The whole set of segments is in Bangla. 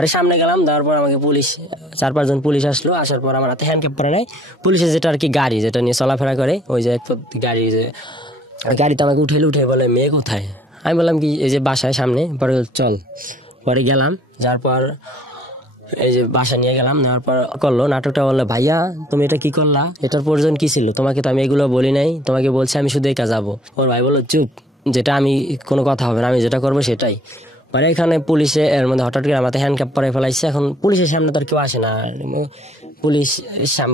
পরে সামনে গেলাম, দেওয়ার পর আমাকে পুলিশ 4-5 জন পুলিশ আসলো। আসার পর আমার হাতে হ্যান্ডক্যাপ পরে নাই, পুলিশের যেটা আর কি গাড়ি যেটা নিয়ে চলাফেরা করে, ওই যে গাড়ি, যে গাড়িতে আমাকে উঠে বলে মেয়ে কোথায়। আমি বললাম কি এই যে বাসায় সামনে। পরে চল, পরে গেলাম, যার পর এই যে বাসা নিয়ে গেলাম, নেওয়ার পর করলো নাটকটা, বললো ভাইয়া তুমি এটা কি করলা, এটার প্রয়োজন কি ছিল, তোমাকে তো আমি এগুলো বলি নাই, তোমাকে বলছি আমি শুধু একা যাবো। ওর ভাই বললো চুপ, যেটা আমি কোনো কথা হবে না, আমি যেটা করবো সেটাই। পরে এখানে পুলিশে এর মধ্যে হঠাৎ করে আমাদের হ্যান্ডক্যাপ পরে ফেলাইছে। এখন পুলিশের সামনে তো আর কেউ আসে না, পুলিশ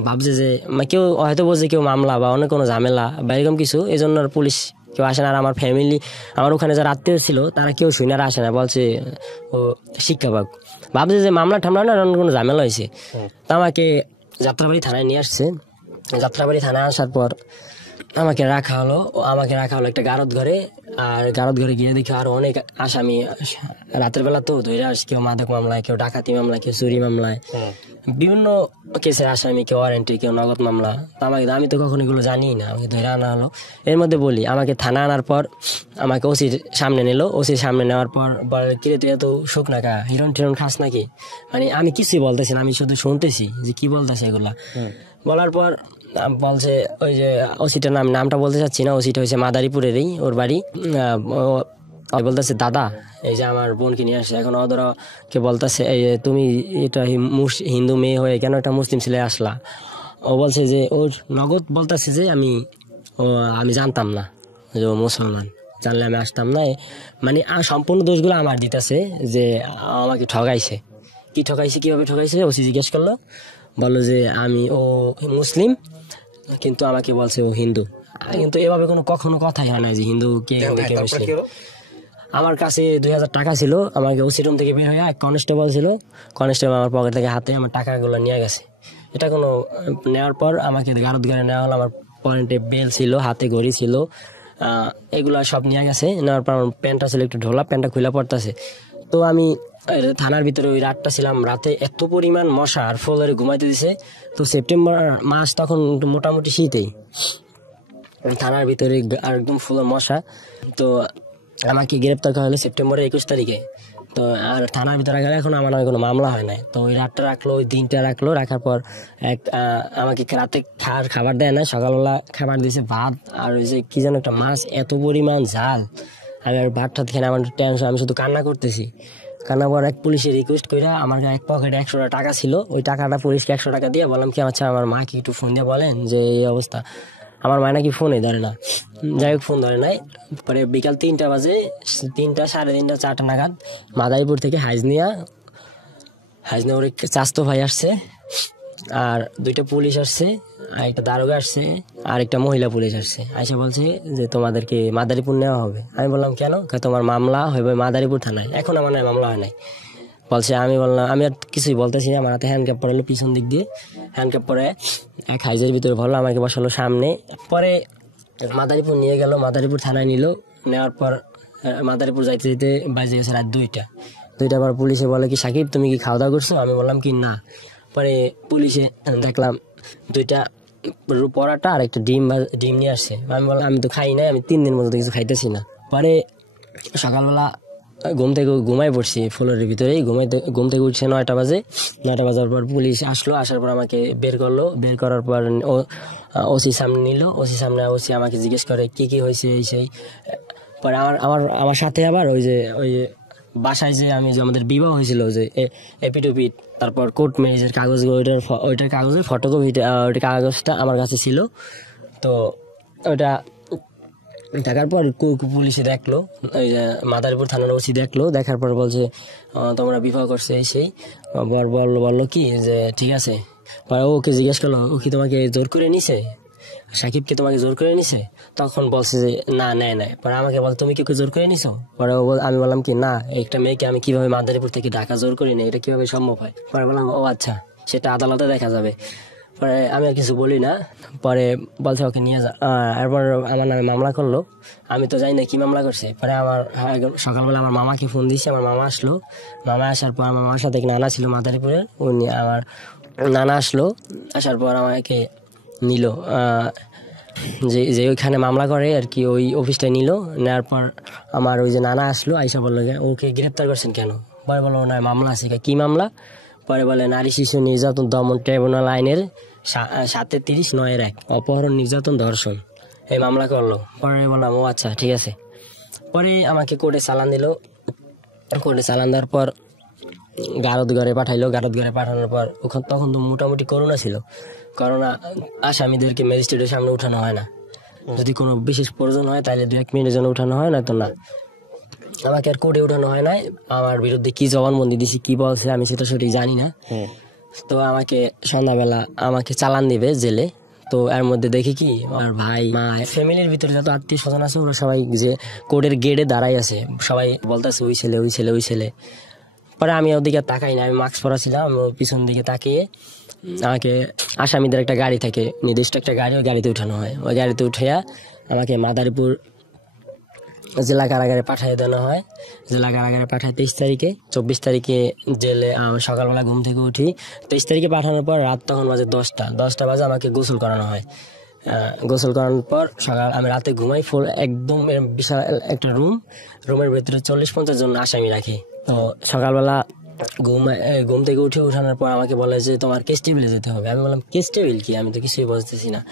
ভাবছে যে কেউ হয়তো বলছে কেউ মামলা বা অনেক কোনো ঝামেলা বা এরকম কিছু, এই জন্য পুলিশ কেউ আসে না। আর আমার ফ্যামিলি, আমার ওখানে যারা আত্মীয় ছিল তারা কেউ শুনে আর আসে না, বলছে ও শিক্ষা পাক, ভাবছে যে মামলা ঠামলা না কোনো ঝামেলা হয়েছে। তা আমাকে যাত্রাবাড়ি থানায় নিয়ে আসছে। যাত্রাবাড়ি থানায় আসার পর আমাকে রাখা হলো একটা গারদ ঘরে। আর গারদ ঘরে গিয়ে দেখি আর অনেক আসামি, রাতের বেলা তো ধরে আসে, কেউ মাদক মামলায়, কেউ ডাকাতি মামলায়, কেউ চুরি মামলায়, বিভিন্ন কেসের আসামি, কেউ ওয়ারেন্টি, কেউ নগদ মামলা। আমি তো কখনো এগুলো জানি না, আমাকে ধরে আনা হলো। এর মধ্যে বলি আমাকে থানা আনার পর আমাকে ওসির সামনে নিল। ওসির সামনে নেওয়ার পর বলে কিরে তুই এত শোক নাকা, হিরণ টিরণ খাস নাকি, মানে আমি কিছুই বলতেছি না, আমি শুধু শুনতেছি যে কি বলতেছে এগুলা। বলার পর বলছে, ওই যে ওসিটার নামটা বলতে চাচ্ছি না, ওসিটা হয়েছে মাদারীপুরেরই, ওর বাড়ি। বলতেছে দাদা এই যে আমার বোনকে নিয়ে আসছে, এখন ওদেরকে বলতেছে এই যে তুমি এটা হিন্দু মেয়ে হয়ে কেন একটা মুসলিম ছেলে আসলা। ও বলছে যে ওর নগদ বলতেছে যে আমি জানতাম না যে ও মুসলমান, জানলে আমি আসতাম না, মানে সম্পূর্ণ দোষগুলো আমার দিতেছে যে আমাকে ঠকাইছে। কিভাবে ঠকাইছে ওসি জিজ্ঞেস করলো, বললো যে ও মুসলিম কিন্তু আমাকে বলছে ও হিন্দু। কিন্তু এভাবে কখনো কথাই হয় না যে হিন্দু কে মুসলিম। আমার কাছে 2000 টাকা ছিল, আমাকে ওসি রুম থেকে বের হয়ে এক কনস্টেবল ছিল, কনস্টেবল আমার পকেট থেকে হাতে আমার টাকাগুলো নিয়ে গেছে। এটা নেওয়ার পর আমাকে গারদ গাড়ি নেওয়া হলো, আমার পয়েন্টে বেল ছিল, হাতে ঘড়ি ছিল, এগুলা সব নিয়ে গেছে। নেওয়ার পর আমার প্যান্টটা ছিল একটু ঢোলা, প্যান্টটা খুলে পড়তেছে। তো আমি থানার ভিতরে ওই রাতটা ছিলাম, রাতে এত পরিমাণ মশা আর ফ্লোরে ঘুমাইতে দিছে। তো সেপ্টেম্বর মাস তখন মোটামুটি শীতেই, থানার ভিতরে একদম ফুল মশা। তো আমাকে গ্রেপ্তার করা হলো সেপ্টেম্বরের 21 তারিখে। তো আর থানার ভিতরে রাখলে এখন আমার নামে কোনো মামলা হয় নাই। তো ওই রাতটা রাখলো, ওই দিনটা রাখলো, রাখার পর আমাকে রাতে খাবার দেয় না, সকালবেলা খাবার দিয়েছে ভাত আর ওই যে কি যেন একটা মাছ, এত পরিমাণ ঝাল। আমি আর ভাতটা খেয়ে আমার টেনশন, আমি শুধু কান্না করতেছি। কান্না পর এক পুলিশে রিকোয়েস্ট করে আমার এক পকেটে 100 টাকা ছিল, ওই টাকাটা পুলিশকে 100 টাকা দিয়ে বললাম কি আচ্ছা আমার মাকে একটু ফোন দিয়ে বলেন যে এই অবস্থা। আমার মা নাকি ফোনে ধরে না, যাই হোক ফোন ধরে নাই। পরে বিকাল 3টা বাজে, 3টা, 3:30, 4টা নাগাদ মাদারীপুর থেকে হাজনিয়া ওর চাস্তো ভাই আসছে, আর 2টা পুলিশ আসছে, আর একটা দারোগা আসছে, আর একটা মহিলা পুলিশ আসছে। আইসা বলছে যে তোমাদেরকে মাদারীপুর নেওয়া হবে। আমি বললাম কেন? তোমার মামলা হবে মাদারীপুর থানায়। এখন আমার মামলা হয় নাই বলছে। আমি বললাম আমি আর কিছুই বলতেছি না, আমার হাতে হ্যান্ডক্যাপ পরালো পিছন দিক দিয়ে, হ্যান্ডক্যাপ পরে এক হাইজের ভিতরে ভরলো, আমাকে বসালো সামনে। পরে মাদারীপুর নিয়ে গেল, মাদারীপুর থানায় নিল। নেওয়ার পর মাদারীপুর যাইতে যেতে বাজে গেছে রাত 2টা পর পুলিশে বলে কি সাকিব তুমি কি খাওয়া দাওয়া করছো? আমি বললাম কি না। পরে পুলিশে দেখলাম 2টা পরাটা আর একটা ডিম নিয়ে আসছে। আমি বললাম আমি তো খাই না, আমি 3 দিন মতো কিছু খাইতেছি না। পরে সকালবেলা ঘুমাই পড়ছি ফ্লোরের ভিতরেই, ঘুম থেকে উঠছে 9টা বাজে। 9টা বাজার পর পুলিশ আসলো, আসার পর আমাকে বের করলো। বের করার পর ওসি সামনে নিল। ওসি আমাকে জিজ্ঞেস করে কি হয়েছে এই সেই। পরে আমার সাথে আবার ওই যে বাসায় যে আমাদের বিবাহ হয়েছিল, যে এপিটুপিট, তারপর কোর্ট ম্যারেজের কাগজ, ওইটার কাগজের ফটোকপি, ওইটা কাগজটা আমার কাছে ছিল। তো ওইটা দেখার পর পুলিশে দেখলো, ওই যে মাদারীপুর থানার ওসি দেখলো। দেখার পর বলছে তোমরা বিবাহ করছে এই সেই। বললো কি যে ঠিক আছে। পরে ওকে জিজ্ঞেস করলো ও কি তোমাকে জোর করে নিছে, সাকিবকে তোমাকে জোর করে নিছে? তখন বলছে যে না নেয় নাই। পরে আমাকে বল তুমি কি ওকে জোর করে নিছো? পরে আমি বললাম কি না, একটা মেয়েকে আমি কিভাবে মাদারীপুর থেকে ঢাকা জোর করে নিই, এটা কিভাবে সম্ভব হয়? পরে বললাম ও আচ্ছা, সেটা আদালতে দেখা যাবে। পরে আমি আর কিছু বলি না। পরে বলছে ওকে নিয়ে যা। এরপর আমার নামে মামলা করলো। আমি তো জানি না কি মামলা করছে। পরে সকালবেলা আমার মামাকে ফোন দিয়েছে, আমার মামা আসলো। মামা আসার পর আমার মামার সাথে নানা ছিল মাদারীপুরের, আমার নানা আসলো। আসার পর আমাকে নিল, যে ওইখানে মামলা করে আর কি, ওই অফিসটাই নিল। নেওয়ার পর আমার ওই যে নানা আসলো, আইসা বললো ওকে গ্রেপ্তার করছেন কেন? পরে বলো না মামলা আছে, কি মামলা? পরে বলে নারী শিশু নির্যাতন দমন ট্রাইব্যুনাল আইনের 7-30-9-1 অপহরণ নির্যাতন ধর্ষণ, এই মামলা করলো। পরে বললাম ও আচ্ছা ঠিক আছে। পরে আমাকে কোর্টে চালান দিল। কোর্টে চালান দেওয়ার পর গারদঘরে পাঠাইলো। গারদঘরে পাঠানোর পর তখন তো মোটামুটি করোনা ছিল। করোনা আসামিদেরকে ম্যাজিস্ট্রেটের সামনে উঠানো হয় না, যদি কোনো বিশেষ প্রয়োজন হয় তাহলে 2-1 মিনিটের জন্য উঠানো হয়, না তো না। আমাকে আর কোর্টে উঠানো হয় নাই। আমার বিরুদ্ধে কি জবানবন্দি দিছি, কি বলছে আমি সেটা সঠিক জানি না। তো আমাকে সন্ধ্যাবেলা আমাকে চালান দিবে জেলে। তো এর মধ্যে দেখি কি আমার ভাই মা ফ্যামিলির ভিতরে যত আত্মীয় স্বজন আছে ওরা সবাই যে কোর্টের গেটে দাঁড়াই আছে, সবাই বলতেছে ওই ছেলে ওই ছেলে ওই ছেলে। পরে আমি ওদিকে তাকাই না, আমি মাস্ক পরা ছিলাম, আমি পিছন দিকে তাকিয়ে আমাকে আসামিদের একটা গাড়ি থাকে, নির্দিষ্ট একটা গাড়ি, ওই গাড়িতে উঠানো হয়। ওই গাড়িতে উঠাইয়া আমাকে মাদারীপুর জেলা কারাগারে পাঠিয়ে দেওয়া হয়। জেলা কারাগারে পাঠায় 23 তারিখে। 24 তারিখে জেলে সকালবেলা ঘুম থেকে উঠি। 23 তারিখে পাঠানোর পর রাত তখন বাজে 10টা বাজে আমাকে গোসল করানো হয়। গোসল করানোর পর সকাল আমি রাতে ঘুমাই ফুল, একদম বিশাল একটা রুমের ভেতরে 40-50 জন আসামি রাখি। তো সকালবেলা ঘুম থেকে উঠানোর পর আমাকে বলে যে তোমার কেস টেবিলে যেতে হবে। আমি বললাম কেস টেবিল কি, আমি তো কিছুই বুঝতেছি না।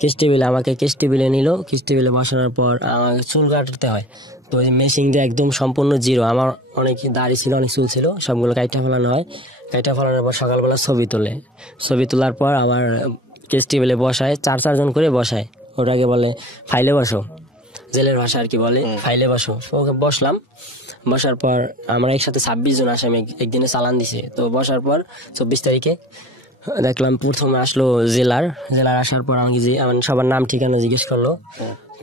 কেস টেবিলে আমাকে কেস টেবিলে নিল। কেস টেবিলে বসানোর পর আমাকে চুল কাটতে হয়। তো ওই মেশিন দিয়ে একদম সম্পূর্ণ জিরো, আমার অনেক দাড়ি ছিল, অনেক চুল ছিল, সবগুলো কাইটা ফেলানো হয়। কাইটা ফেলানোর পর সকালবেলা ছবি তোলে। ছবি তোলার পর আমার কেস টেবিলে বসায়, 4 জন করে বসায়। ওটাকে বলে ফাইলে বসো, জেলের ভাষা আর কি বলে ফাইলে বসো। ওকে বসলাম। বসার পর আমরা একসাথে 26 জন আসামি একদিনে চালান দিছে। তো বসার পর 24 তারিখে দেখলাম প্রথমে আসলো জেলার আসার পর আমাকে সবার নাম ঠিকানা জিজ্ঞেস করলো।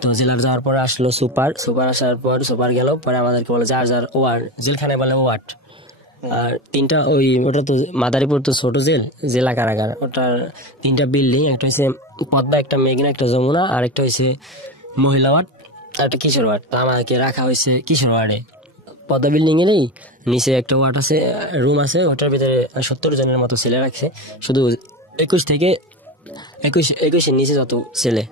তো জেলার যাওয়ার পর আসলো সুপার আসার পর সুপার গেল। পরে আমাদেরকে বলে যার ওয়ার্ড, জেলখানায় বলে ওয়ার্ড। আর 3টা ওটা তো মাদারীপুর তো ছোট জেলা কারাগার, ওটার 3টা বিল্ডিং, একটা হচ্ছে পদ্মা, একটা মেঘনা, একটা যমুনা, আর একটা হচ্ছে মহিলা ওয়ার্ড, আর একটা কিশোর ওয়ার্ড। তো আমাকে রাখা হয়েছে কিশোর ওয়ার্ডে। পদ্মা বিল্ডিং এরই নিচে একটা ওয়ার্ড আছে, রুম আছে, ওটার ভিতরে 70 জনের মতো ছেলে রাখছে, শুধু 21 নিচে যত ছেলে।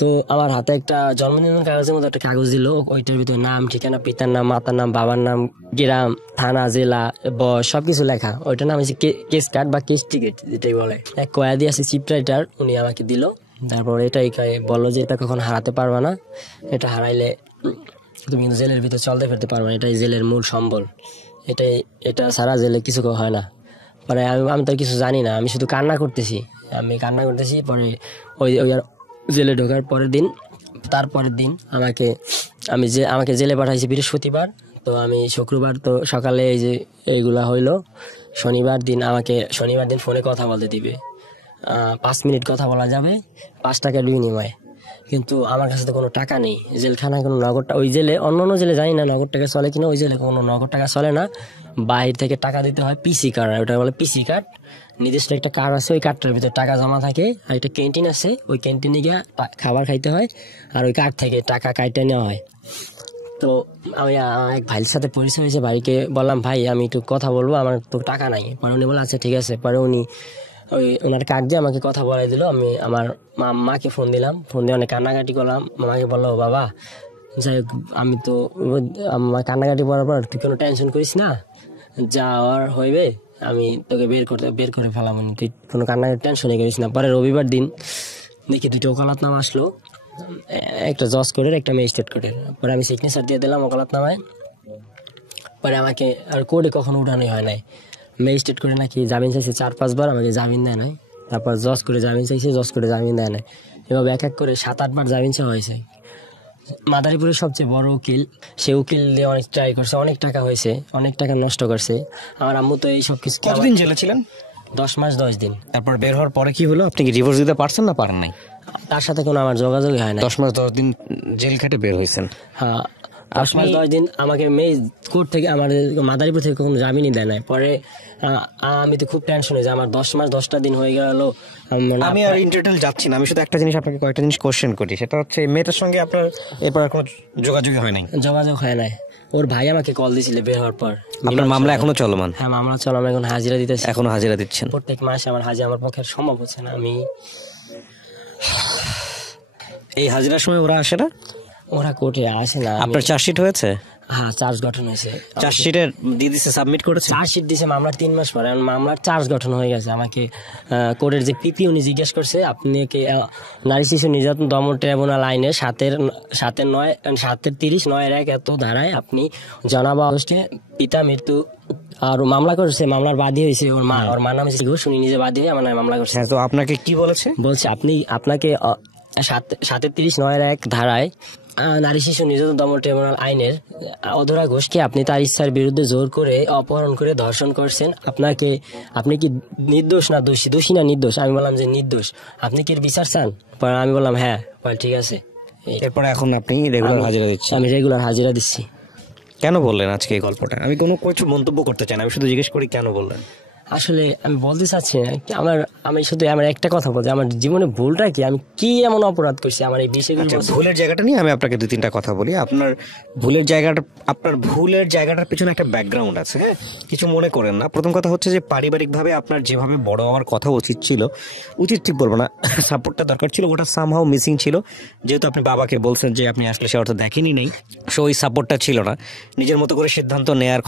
তো আমার হাতে একটা জন্মনিবন্ধন কাগজের মতো একটা কাগজ দিল, ওইটার ভিতরে নাম ঠিকানা, পিতার নাম, মাতার নাম, বাবার নাম, গ্রাম, থানা, জেলা, বয়স সবকিছু লেখা। ওইটার নাম হচ্ছে কেস কার্ড বা কেস টিকিট যেটাই বলে। এক কয়েদি আছে চিফ রাইটার, উনি আমাকে দিল। তারপর এটাই বললো যে এটা কখন হারাতে পারবা না, এটা হারাইলে তুমি কিন্তু জেলের ভিতরে চলতে ফিরতে পারবে না, এটাই জেলের মূল সম্বল, এটা ছাড়া জেলে কিছু হয় না। পরে আমি তো কিছু জানি না, আমি শুধু কান্না করতেছি। পরে ওই জেলে ঢোকার তারপরের দিন আমাকে জেলে পাঠাইছে বৃহস্পতিবার। তো আমি শুক্রবার তো সকালে এই যে এইগুলা হইলো। শনিবার দিন ফোনে কথা বলতে দিবে, 5 মিনিট কথা বলা যাবে, 5 টাকার বিনিময়ে। কিন্তু আমার কাছে তো কোনো টাকা নেই, জেলখানায় কোনো নগদ, ওই জেলে অন্য জেলে জানি না নগদ টাকা চলে কিনা, ওই জেলে কোনো নগদ টাকা চলে না, বাইরে থেকে টাকা দিতে হয়। পিসি কার্ড, ওটা বলে পিসি কার্ড, নির্দিষ্ট একটা কার্ড আছে, ওই কার্ডটার ভিতরে টাকা জমা থাকে। আর একটা ক্যান্টিন আছে, ওই ক্যান্টিনে গিয়ে খাবার খাইতে হয়, আর ওই কার্ড থেকে টাকা কাইটে নেওয়া হয়। তো আমি এক ভাইয়ের সাথে পরিচয় হয়েছে, ভাইকে বললাম ভাই আমি একটু কথা বলবো, আমার তো টাকা নাই। পরে উনি বলে আচ্ছা ঠিক আছে। পরে ওনার কার্ড দিয়ে আমাকে কথা বলাই দিল। আমি আমার মাকে ফোন দিলাম, ফোন দিয়ে অনেক কান্নাকাটি করলাম। মাকে বললো বাবা যাই হোক, আমি তো আমার কান্নাকাটি করার পর তুই কোনো টেনশন করিস না, যাওয়ার হইবে আমি তোকে বের করে ফেলাম, তুই কোনো কান্নাকাটি টেনশনই করিস না। পরে রবিবার দিন দেখি 2টো ওকালতনামা আসলো, একটা জজ কোর্টের, একটা ম্যাজিস্ট্রেট কোর্টের। পরে আমি সিগনেচার দিয়ে দিলাম ওকালতনামায়। পরে আমাকে আর কোর্টে কখনো উঠানোই হয় নাই। ম্যাজিস্ট্রেট করে নাকি জামিন চাইছে 4-5 বার, আমাকে জামিন দেয় নাই। তারপর জজ করে জামিন চাইছে, জজ করে জামিন দেয় নাই। এভাবে এক করে 7-8 বার জামিন চাওয়া হয়েছে। মাদারীপুরের সবচেয়ে বড় উকিল, সে উকিল দিয়ে অনেক ট্রাই করছে, অনেক টাকা হয়েছে, অনেক টাকা নষ্ট করছে। আমার আম্মু তো এইসব কিছু। কতদিন জেলে ছিলেন? 10 মাস 10 দিন। তারপর বের হওয়ার পরে কি হলো? আপনি কি ডিভোর্স দিতে পারছেন না পারেন নাই? তার সাথে কোনো আমার যোগাযোগই হয় না। 10 মাস 10 দিন জেল খেটে বের হয়েছেন। হ্যাঁ, 10 মাস 10 দিন আমাকে কোর্ট থেকে, আমার মাদারীপুর থেকে কোনো জামিনই দেয় নাই। পরে আমি তো খুব টেনশনে যে আমার 10 মাস 10টা দিন হয়ে গেল। আমি আর ইন্টারটেল যাচ্ছি না, আমি শুধু একটা জিনিস আপনাকে কয়েকটা জিনিস কোশ্চেন করি, সেটা হচ্ছে মেয়েটার সঙ্গে আপনার এরপর কোনো যোগাযোগ হয় নাই? ওর ভাই আমাকে কল দিয়েছিল বের হওয়ার পর। আপনার মামলা এখনো চলমান? হ্যাঁ, মামলা চলমান, এখন হাজিরা দিতেছি। এখনো হাজিরা দিচ্ছেন? প্রত্যেক মাসে আমার হাজিরা, আমার পক্ষে সম্ভব হচ্ছে না। আমি এই হাজিরার সময় ওরা আসে না? ওরা কোর্টে আসে না। আপনার চার্জশিট হয়েছে? হ্যাঁ চার্জ গঠন হয়েছে, চার্জশিটের দিয়ে দিচ্ছে, সাবমিট করেছে? চার্জশিট দিছে মামলার 3 মাস পরে, মামলার চার্জ গঠন হয়ে গেছে। আমাকে কোর্টের যে পিপি উনি জিজ্ঞেস করছে আপনি কি নারী শিশু নির্যাতন দমন ট্রাইব্যুনাল আইনে 7/30/9 এত ধারায় আপনি জনাবা হোস্টে পিতা মৃত্যু আর মামলা করেছে, মামলার বাদী হয়েছে ওর মার নাম হচ্ছে ঘোষ, উনি নিজে বাদী হয়ে আমার নামে মামলা করছে। হ্যাঁ, তো আপনাকে কি বলেছে? বলছে আপনাকে 7/30/9 ধারায় নারী শিশু নির্যাতন দমন ট্রাইব্যুনাল আইনের অধরা ঘোষকে আপনি তার ইচ্ছার বিরুদ্ধে জোর করে অপহরণ করে ধর্ষণ করছেন, আপনি কি নির্দোষ না দোষী, দোষী না নির্দোষ? আমি বললাম যে নির্দোষ। আপনি কি এর বিচার চান? পরে আমি বললাম হ্যাঁ। ঠিক আছে। এরপরে এখন আপনি রেগুলার হাজিরা দিচ্ছেন? আমি রেগুলার হাজিরা দিচ্ছি। কেন বললেন আজকে এই গল্পটা? আমি কোনো কিছু মন্তব্য করতে চাই না, আমি শুধু জিজ্ঞেস করি কেন বললেন। আসলে আমি বলতে চাচ্ছি না, আমি শুধু আমার একটা কথা বলছি, আমার জীবনে ভুলটা কি, আমি কি এমন অপরাধ করছি আমার এই বিষয়গুলো। ভুলের জায়গাটা নিয়ে আমি আপনাকে 2-3টা কথা বলি। আপনার ভুলের জায়গাটার পিছনে একটা ব্যাকগ্রাউন্ড আছে, হ্যাঁ, কিছু মনে করেন না। প্রথম কথা হচ্ছে যে পারিবারিকভাবে আপনার যেভাবে বড় হওয়ার কথা উচিত ঠিক বলবো না, সাপোর্টটা দরকার ছিল, ওটা সামহাও মিসিং ছিল। যেহেতু আপনি বাবাকে বলছেন যে আপনি আসলে সে অর্থ দেখেনি নেই, সো ওই সাপোর্টটা ছিল না। নিজের মতো করে সিদ্ধান্ত নেয়ার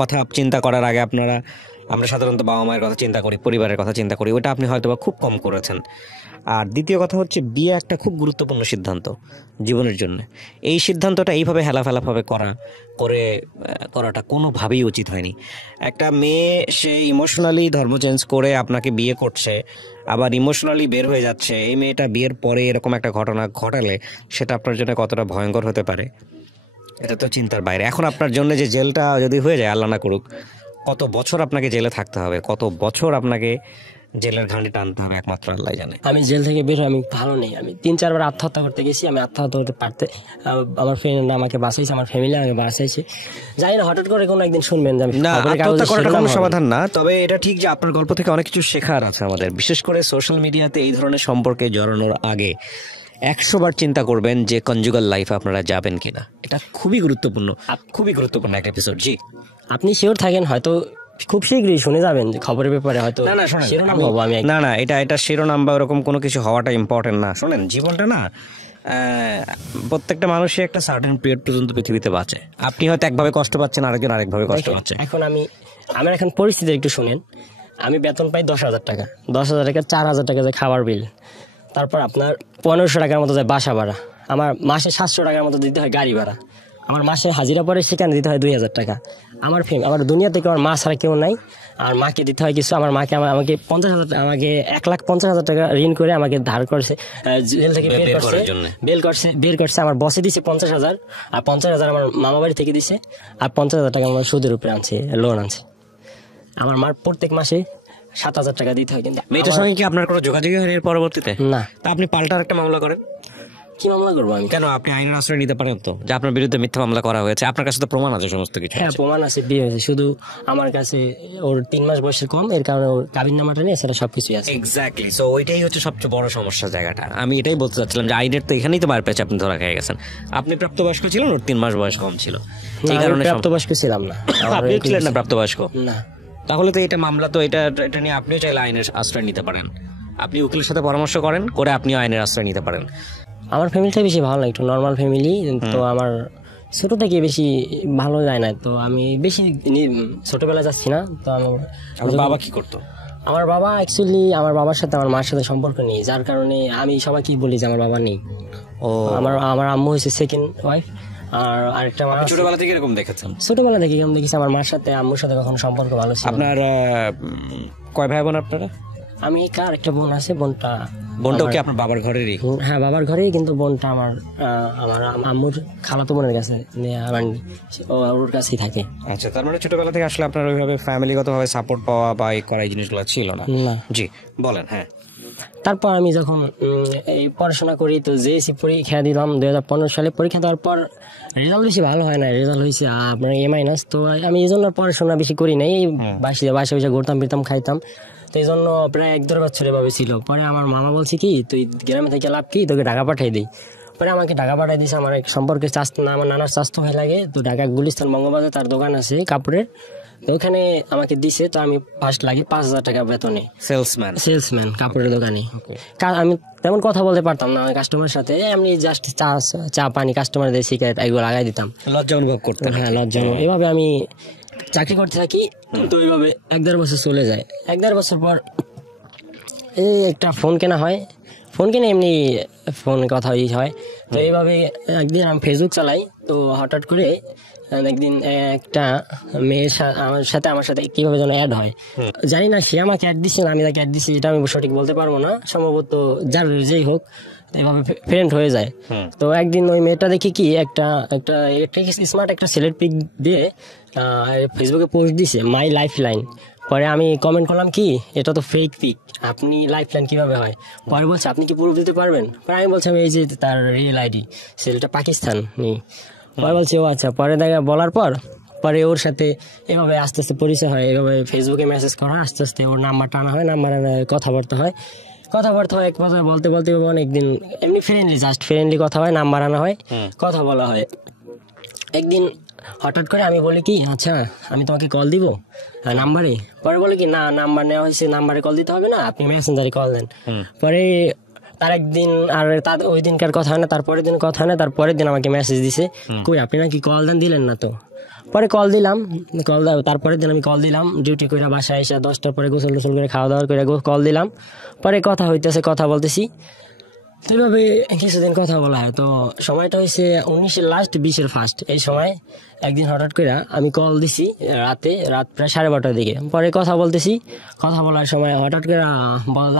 কথা চিন্তা করার আগে আমরা সাধারণত বাবা মায়ের কথা চিন্তা করি, পরিবারের কথা চিন্তা করি, ওটা আপনি হয়তো বা খুব কম করেছেন। আর দ্বিতীয় কথা হচ্ছে বিয়ে একটা খুব গুরুত্বপূর্ণ সিদ্ধান্ত জীবনের জন্য। এই সিদ্ধান্তটা এইভাবে হেলাফেলাভাবে করাটা কোনোভাবেই উচিত হয়নি। একটা মেয়ে সে ইমোশনালি ধর্ম চেঞ্জ করে আপনাকে বিয়ে করছে, আবার ইমোশনালি বের হয়ে যাচ্ছে, এই মেয়েটা বিয়ের পরে এরকম একটা ঘটনা ঘটালে সেটা আপনার জন্য কতটা ভয়ঙ্কর হতে পারে এটা তো চিন্তার বাইরে। এখন আপনার জন্য যে জেলটা যদি হয়ে যায়, আল্লাহ না করুক, কত বছর আপনাকে জেলে থাকতে হবে, কত বছর আপনাকে জেলের ঘানি টানতে হবে একমাত্র আল্লাহ জানে। আমি জেল থেকে বের হয়ে আমি ভালো নেই, আমি 3-4 বার আত্মহত্যা করতে গেছি, আমি আত্মহত্যা করতে পারতে আমার ফ্রেন্ড আমাকে বাঁচাইছে, আমার ফ্যামিলি আমাকে বাঁচাইছে। জানি না হঠাৎ করে কোনো একদিন শুনবেন যে আমি আত্মহত্যা করাটা কোনো সমাধান না। তবে এটা ঠিক যে আপনার গল্প থেকে অনেক কিছু শেখার আছে আমাদের, বিশেষ করে সোশ্যাল মিডিয়াতে এই ধরনের সম্পর্কে জড়ানোর আগে 100 বার চিন্তা করবেন যে কনজুগাল লাইফে আপনারা যাবেন কিনা। এটা খুবই গুরুত্বপূর্ণ একটা এপিসোড। জি, আপনি শিওর থাকেন হয়তো খুব শীঘ্রই শুনে যাবেন যে খবরের ব্যাপারে হয়তো শিরোনাম হবো আমি। না, এটা শিরোনাম বা ওরকম কোনো কিছু হওয়াটা ইম্পর্টেন্ট না। শোনেন, জীবনটা না, প্রত্যেকটা মানুষই একটা সার্টেন পিরিয়ড পর্যন্ত পৃথিবীতে বাঁচে। আপনি হয়তো একভাবে কষ্ট পাচ্ছেন, আরেকজন আরেকভাবে কষ্ট পাচ্ছে। এখন আমার এখন পরিস্থিতি একটু শুনেন। আমি বেতন পাই 10,000 টাকা, 10,000 টাকা 4,000 টাকা যায় খাবার বিল, তারপর আপনার 1500 টাকার মতো যায় বাসা ভাড়া, আমার মাসে 700 টাকার মতো দিতে হয় গাড়ি ভাড়া, আমার মাসে হাজিরা পরে সেখানে দিতে হয় 2,000 টাকা। আমার দুনিয়া থেকে আমার মা ছাড়া কেউ নাই, আর মাকে দিতে হয় কিছু। আমার মাকে আমাকে 50,000 আমাকে 1,50,000 টাকা ঋণ করে আমাকে ধার করছে, জেল থেকে বের করছে। আমার বসে দিছে 50,000, আর 50,000 আমার মামা বাড়ি থেকে দিছে, আর 50,000 টাকা আমার সুদের উপরে আনছে, লোন আনছে। আমার মার প্রত্যেক মাসে 7,000 টাকা দিতে হয়। কিন্তু মেয়েটার সঙ্গে কি আপনার কোনো যোগাযোগই হয়নি এর পরবর্তীতে? না। তা আপনি পাল্টার একটা মামলা করেন। কি মামলা করবো আমি? কেন? আপনি আইনের আশ্রয় নিতে পারেন তো, যে আপনার বিরুদ্ধে মিথ্যা মামলা করা হয়েছে, আপনার কাছে তো প্রমাণ আছে সমস্ত কিছু। হ্যাঁ, প্রমাণ আছে, বিয়ে হয়েছে। শুধু আমার কাছে ওর 3 মাস বয়সের কম, এর কারণে ওর কাবিন নামাটা নিয়ে সেটা সবকিছু আছে। এক্স্যাক্টলি, সো ওইটাই হচ্ছে সবচেয়ে বড় সমস্যা জায়গাটা। আমি এটাই বলতে চাচ্ছিলাম যে আইনের তো এখানেই তো মার পেয়েছে, আপনি ধরা খেয়ে গেছেন। আপনি প্রাপ্তবয়স্ক ছিলেন, ওর 3 মাস বয়স কম ছিল, এই কারণে প্রাপ্তবয়স্ক ছিলাম না। আপনি ছিলেন না প্রাপ্তবয়স্ক? না। তাহলে তো এটা মামলা, তো এটা নিয়ে আপনিও চাইলে আইনের আশ্রয় নিতে পারেন। আপনি উকিলের সাথে পরামর্শ করেন, করে আপনিও আইনের আশ্রয় নিতে পারেন। আমার ফ্যামিলিটা বেশি ভালো না, একটু নর্মাল ফ্যামিলি, তো আমার ছোট থেকে বেশি ভালো যায় না, তো আমি বেশি ছোটবেলা যাচ্ছি না। তো আমার বাবা কি করতো? আমার বাবা অ্যাকচুয়ালি আমার বাবার সাথে আমার মার সাথে সম্পর্ক নেই, যার কারণে আমি সবাইকে বলি যে আমার বাবা নেই। ও, আমার আম্মু হয়েছে সেকেন্ড ওয়াইফ, আর আরেকটা মা। ছোটবেলা থেকে এরকম দেখেছেন? ছোটবেলা থেকে এরকম দেখেছি, আমার মার সাথে আম্মুর সাথে কখনো সম্পর্ক ভালো ছিল। আপনার কয় ভাই বোন আপনারা? আমি একটা বোন আছে, বোনটাও কি আপনার বাবার ঘরেরই? হ্যাঁ, বাবার ঘরেই, কিন্তু বোনটা আমার আম্মুর খালাতো বোনের কাছে, ওর কাছেই থাকে। আচ্ছা, তার মানে ছোটবেলা থেকে আসলে আপনার ওইভাবে ফ্যামিলিগত ভাবে সাপোর্ট পাওয়া বা এই করা এই জিনিসগুলো ছিল না? জি, বলেন। হ্যাঁ, তারপর আমি যখন এই পড়াশোনা করি, তো জেএসসি পরীক্ষা দিলাম 2015 সালে। পরীক্ষা দেওয়ার পর রেজাল্ট বেশি ভালো হয় না, রেজাল্ট হয়েছে আপনার A-। তো আমি এই জন্য পড়াশোনা বেশি করি নাই, বাসে ঘুরতাম ফিরতাম খাইতাম, তো এই জন্য প্রায় 1-1.5 বছর এভাবে ছিল। পরে আমার মামা বলছে কি, তুই গ্রামে থেকে লাভ কি, তোকে ঢাকা পাঠাই দিই। পরে আমাকে ঢাকা পাঠাই দিয়েছে। আমার এক সম্পর্কে আমার নানার স্বাস্থ্য ভাই লাগে, তো ঢাকা গুলিস্তান বঙ্গবাজার তার দোকান আছে কাপড়ের, তো ওখানে আমাকে দিছে, তো আমি ফার্স্ট লাগি 5,000 টাকা বেতনে, সেলসম্যান কাপড়ের দোকানে। আমি তেমন কথা বলতে পারতাম না কাস্টমারের সাথে, এমনি জাস্ট চা পানি কাস্টমারদের সিগারেট এগুলো লাগাই দিতাম। লজ্জা অনুভব করতেন? হ্যাঁ, লজ্জা। এভাবে আমি চাকরি করতে থাকি। তো এইভাবে 1-1.5 বছর চলে যায়। 1-1.5 বছর পর এই একটা ফোন কেনা হয়, ফোন কিনে এমনি ফোন কথা হয়। তো এইভাবে একদিন আমি ফেসবুক চালাই, তো হঠাৎ করে একদিন একটা মেয়ের আমার সাথে কিভাবে যেন অ্যাড হয়, জানি না সে আমাকে অ্যাড দিচ্ছে না আমি তাকে অ্যাড দিচ্ছি, এটা আমি সঠিক বলতে পারবো না, সম্ভবত যার যেই হোক এভাবে ফ্রেন্ড হয়ে যায়। তো একদিন ওই মেয়েটা দেখি কি একটা ইলেকট্রিক স্মার্ট একটা সিলেট পিক দিয়ে ফেসবুকে পোস্ট দিছে, মাই লাইফ লাইন। পরে আমি কমেন্ট করলাম কি এটা তো ফেক পিক, আপনি লাইফ লাইন কিভাবে হয়? পরে বলছে আপনি কি প্রুফ দিতে পারবেন? পরে আমি বলছি আমি এই যে তার রিয়েল আইডি, ছেলেটা পাকিস্তান নেই। পরে বলছে ও আচ্ছা। পরে দেখা বলার পরে ওর সাথে এভাবে আস্তে আস্তে পরিচয় হয়, এভাবে ফেসবুকে মেসেজ করা হয়, আস্তে আস্তে ওর নাম্বারটা আনা হয়, নাম্বার আনা কথাবার্তা হয়, এক বছর বলতে বলতে অনেকদিন এমনি জাস্ট ফ্রেন্ডলি কথা হয়, নাম্বার আনা হয়, কথা বলা হয়। একদিন হঠাৎ করে আমি বলি কি আচ্ছা আমি তোমাকে কল দিব নাম্বারে। পরে বলে কি না, নাম্বার নেওয়া হয়েছে, নাম্বারে কল দিতে হবে না, আপনি মেসেঞ্জারে কল দেন। পরে তার একদিন আর ওই দিনকার কথা হয় না, তারপরের দিন কথা হয় না, তারপরের দিন আমাকে মেসেজ দিছে, কই আপনি নাকি কল দিলেন না তো। পরে কল দিলাম, তারপরের দিন আমি কল দিলাম, ডিউটি করে বাসায় এসে 10টার পরে গোসল করে খাওয়া দাওয়া করে কল দিলাম। পরে কথা হইতেছে, কথা বলতেছি, তো এইভাবে কিছুদিন কথা বলা হয়। তো সময়টা হয়েছে 19-এর লাস্ট 20-এর ফার্স্ট। এই সময় একদিন হঠাৎ করে আমি কল দিছি রাত প্রায় 12:30টার দিকে। পরে কথা বলতেছি, কথা বলার সময় হঠাৎ করে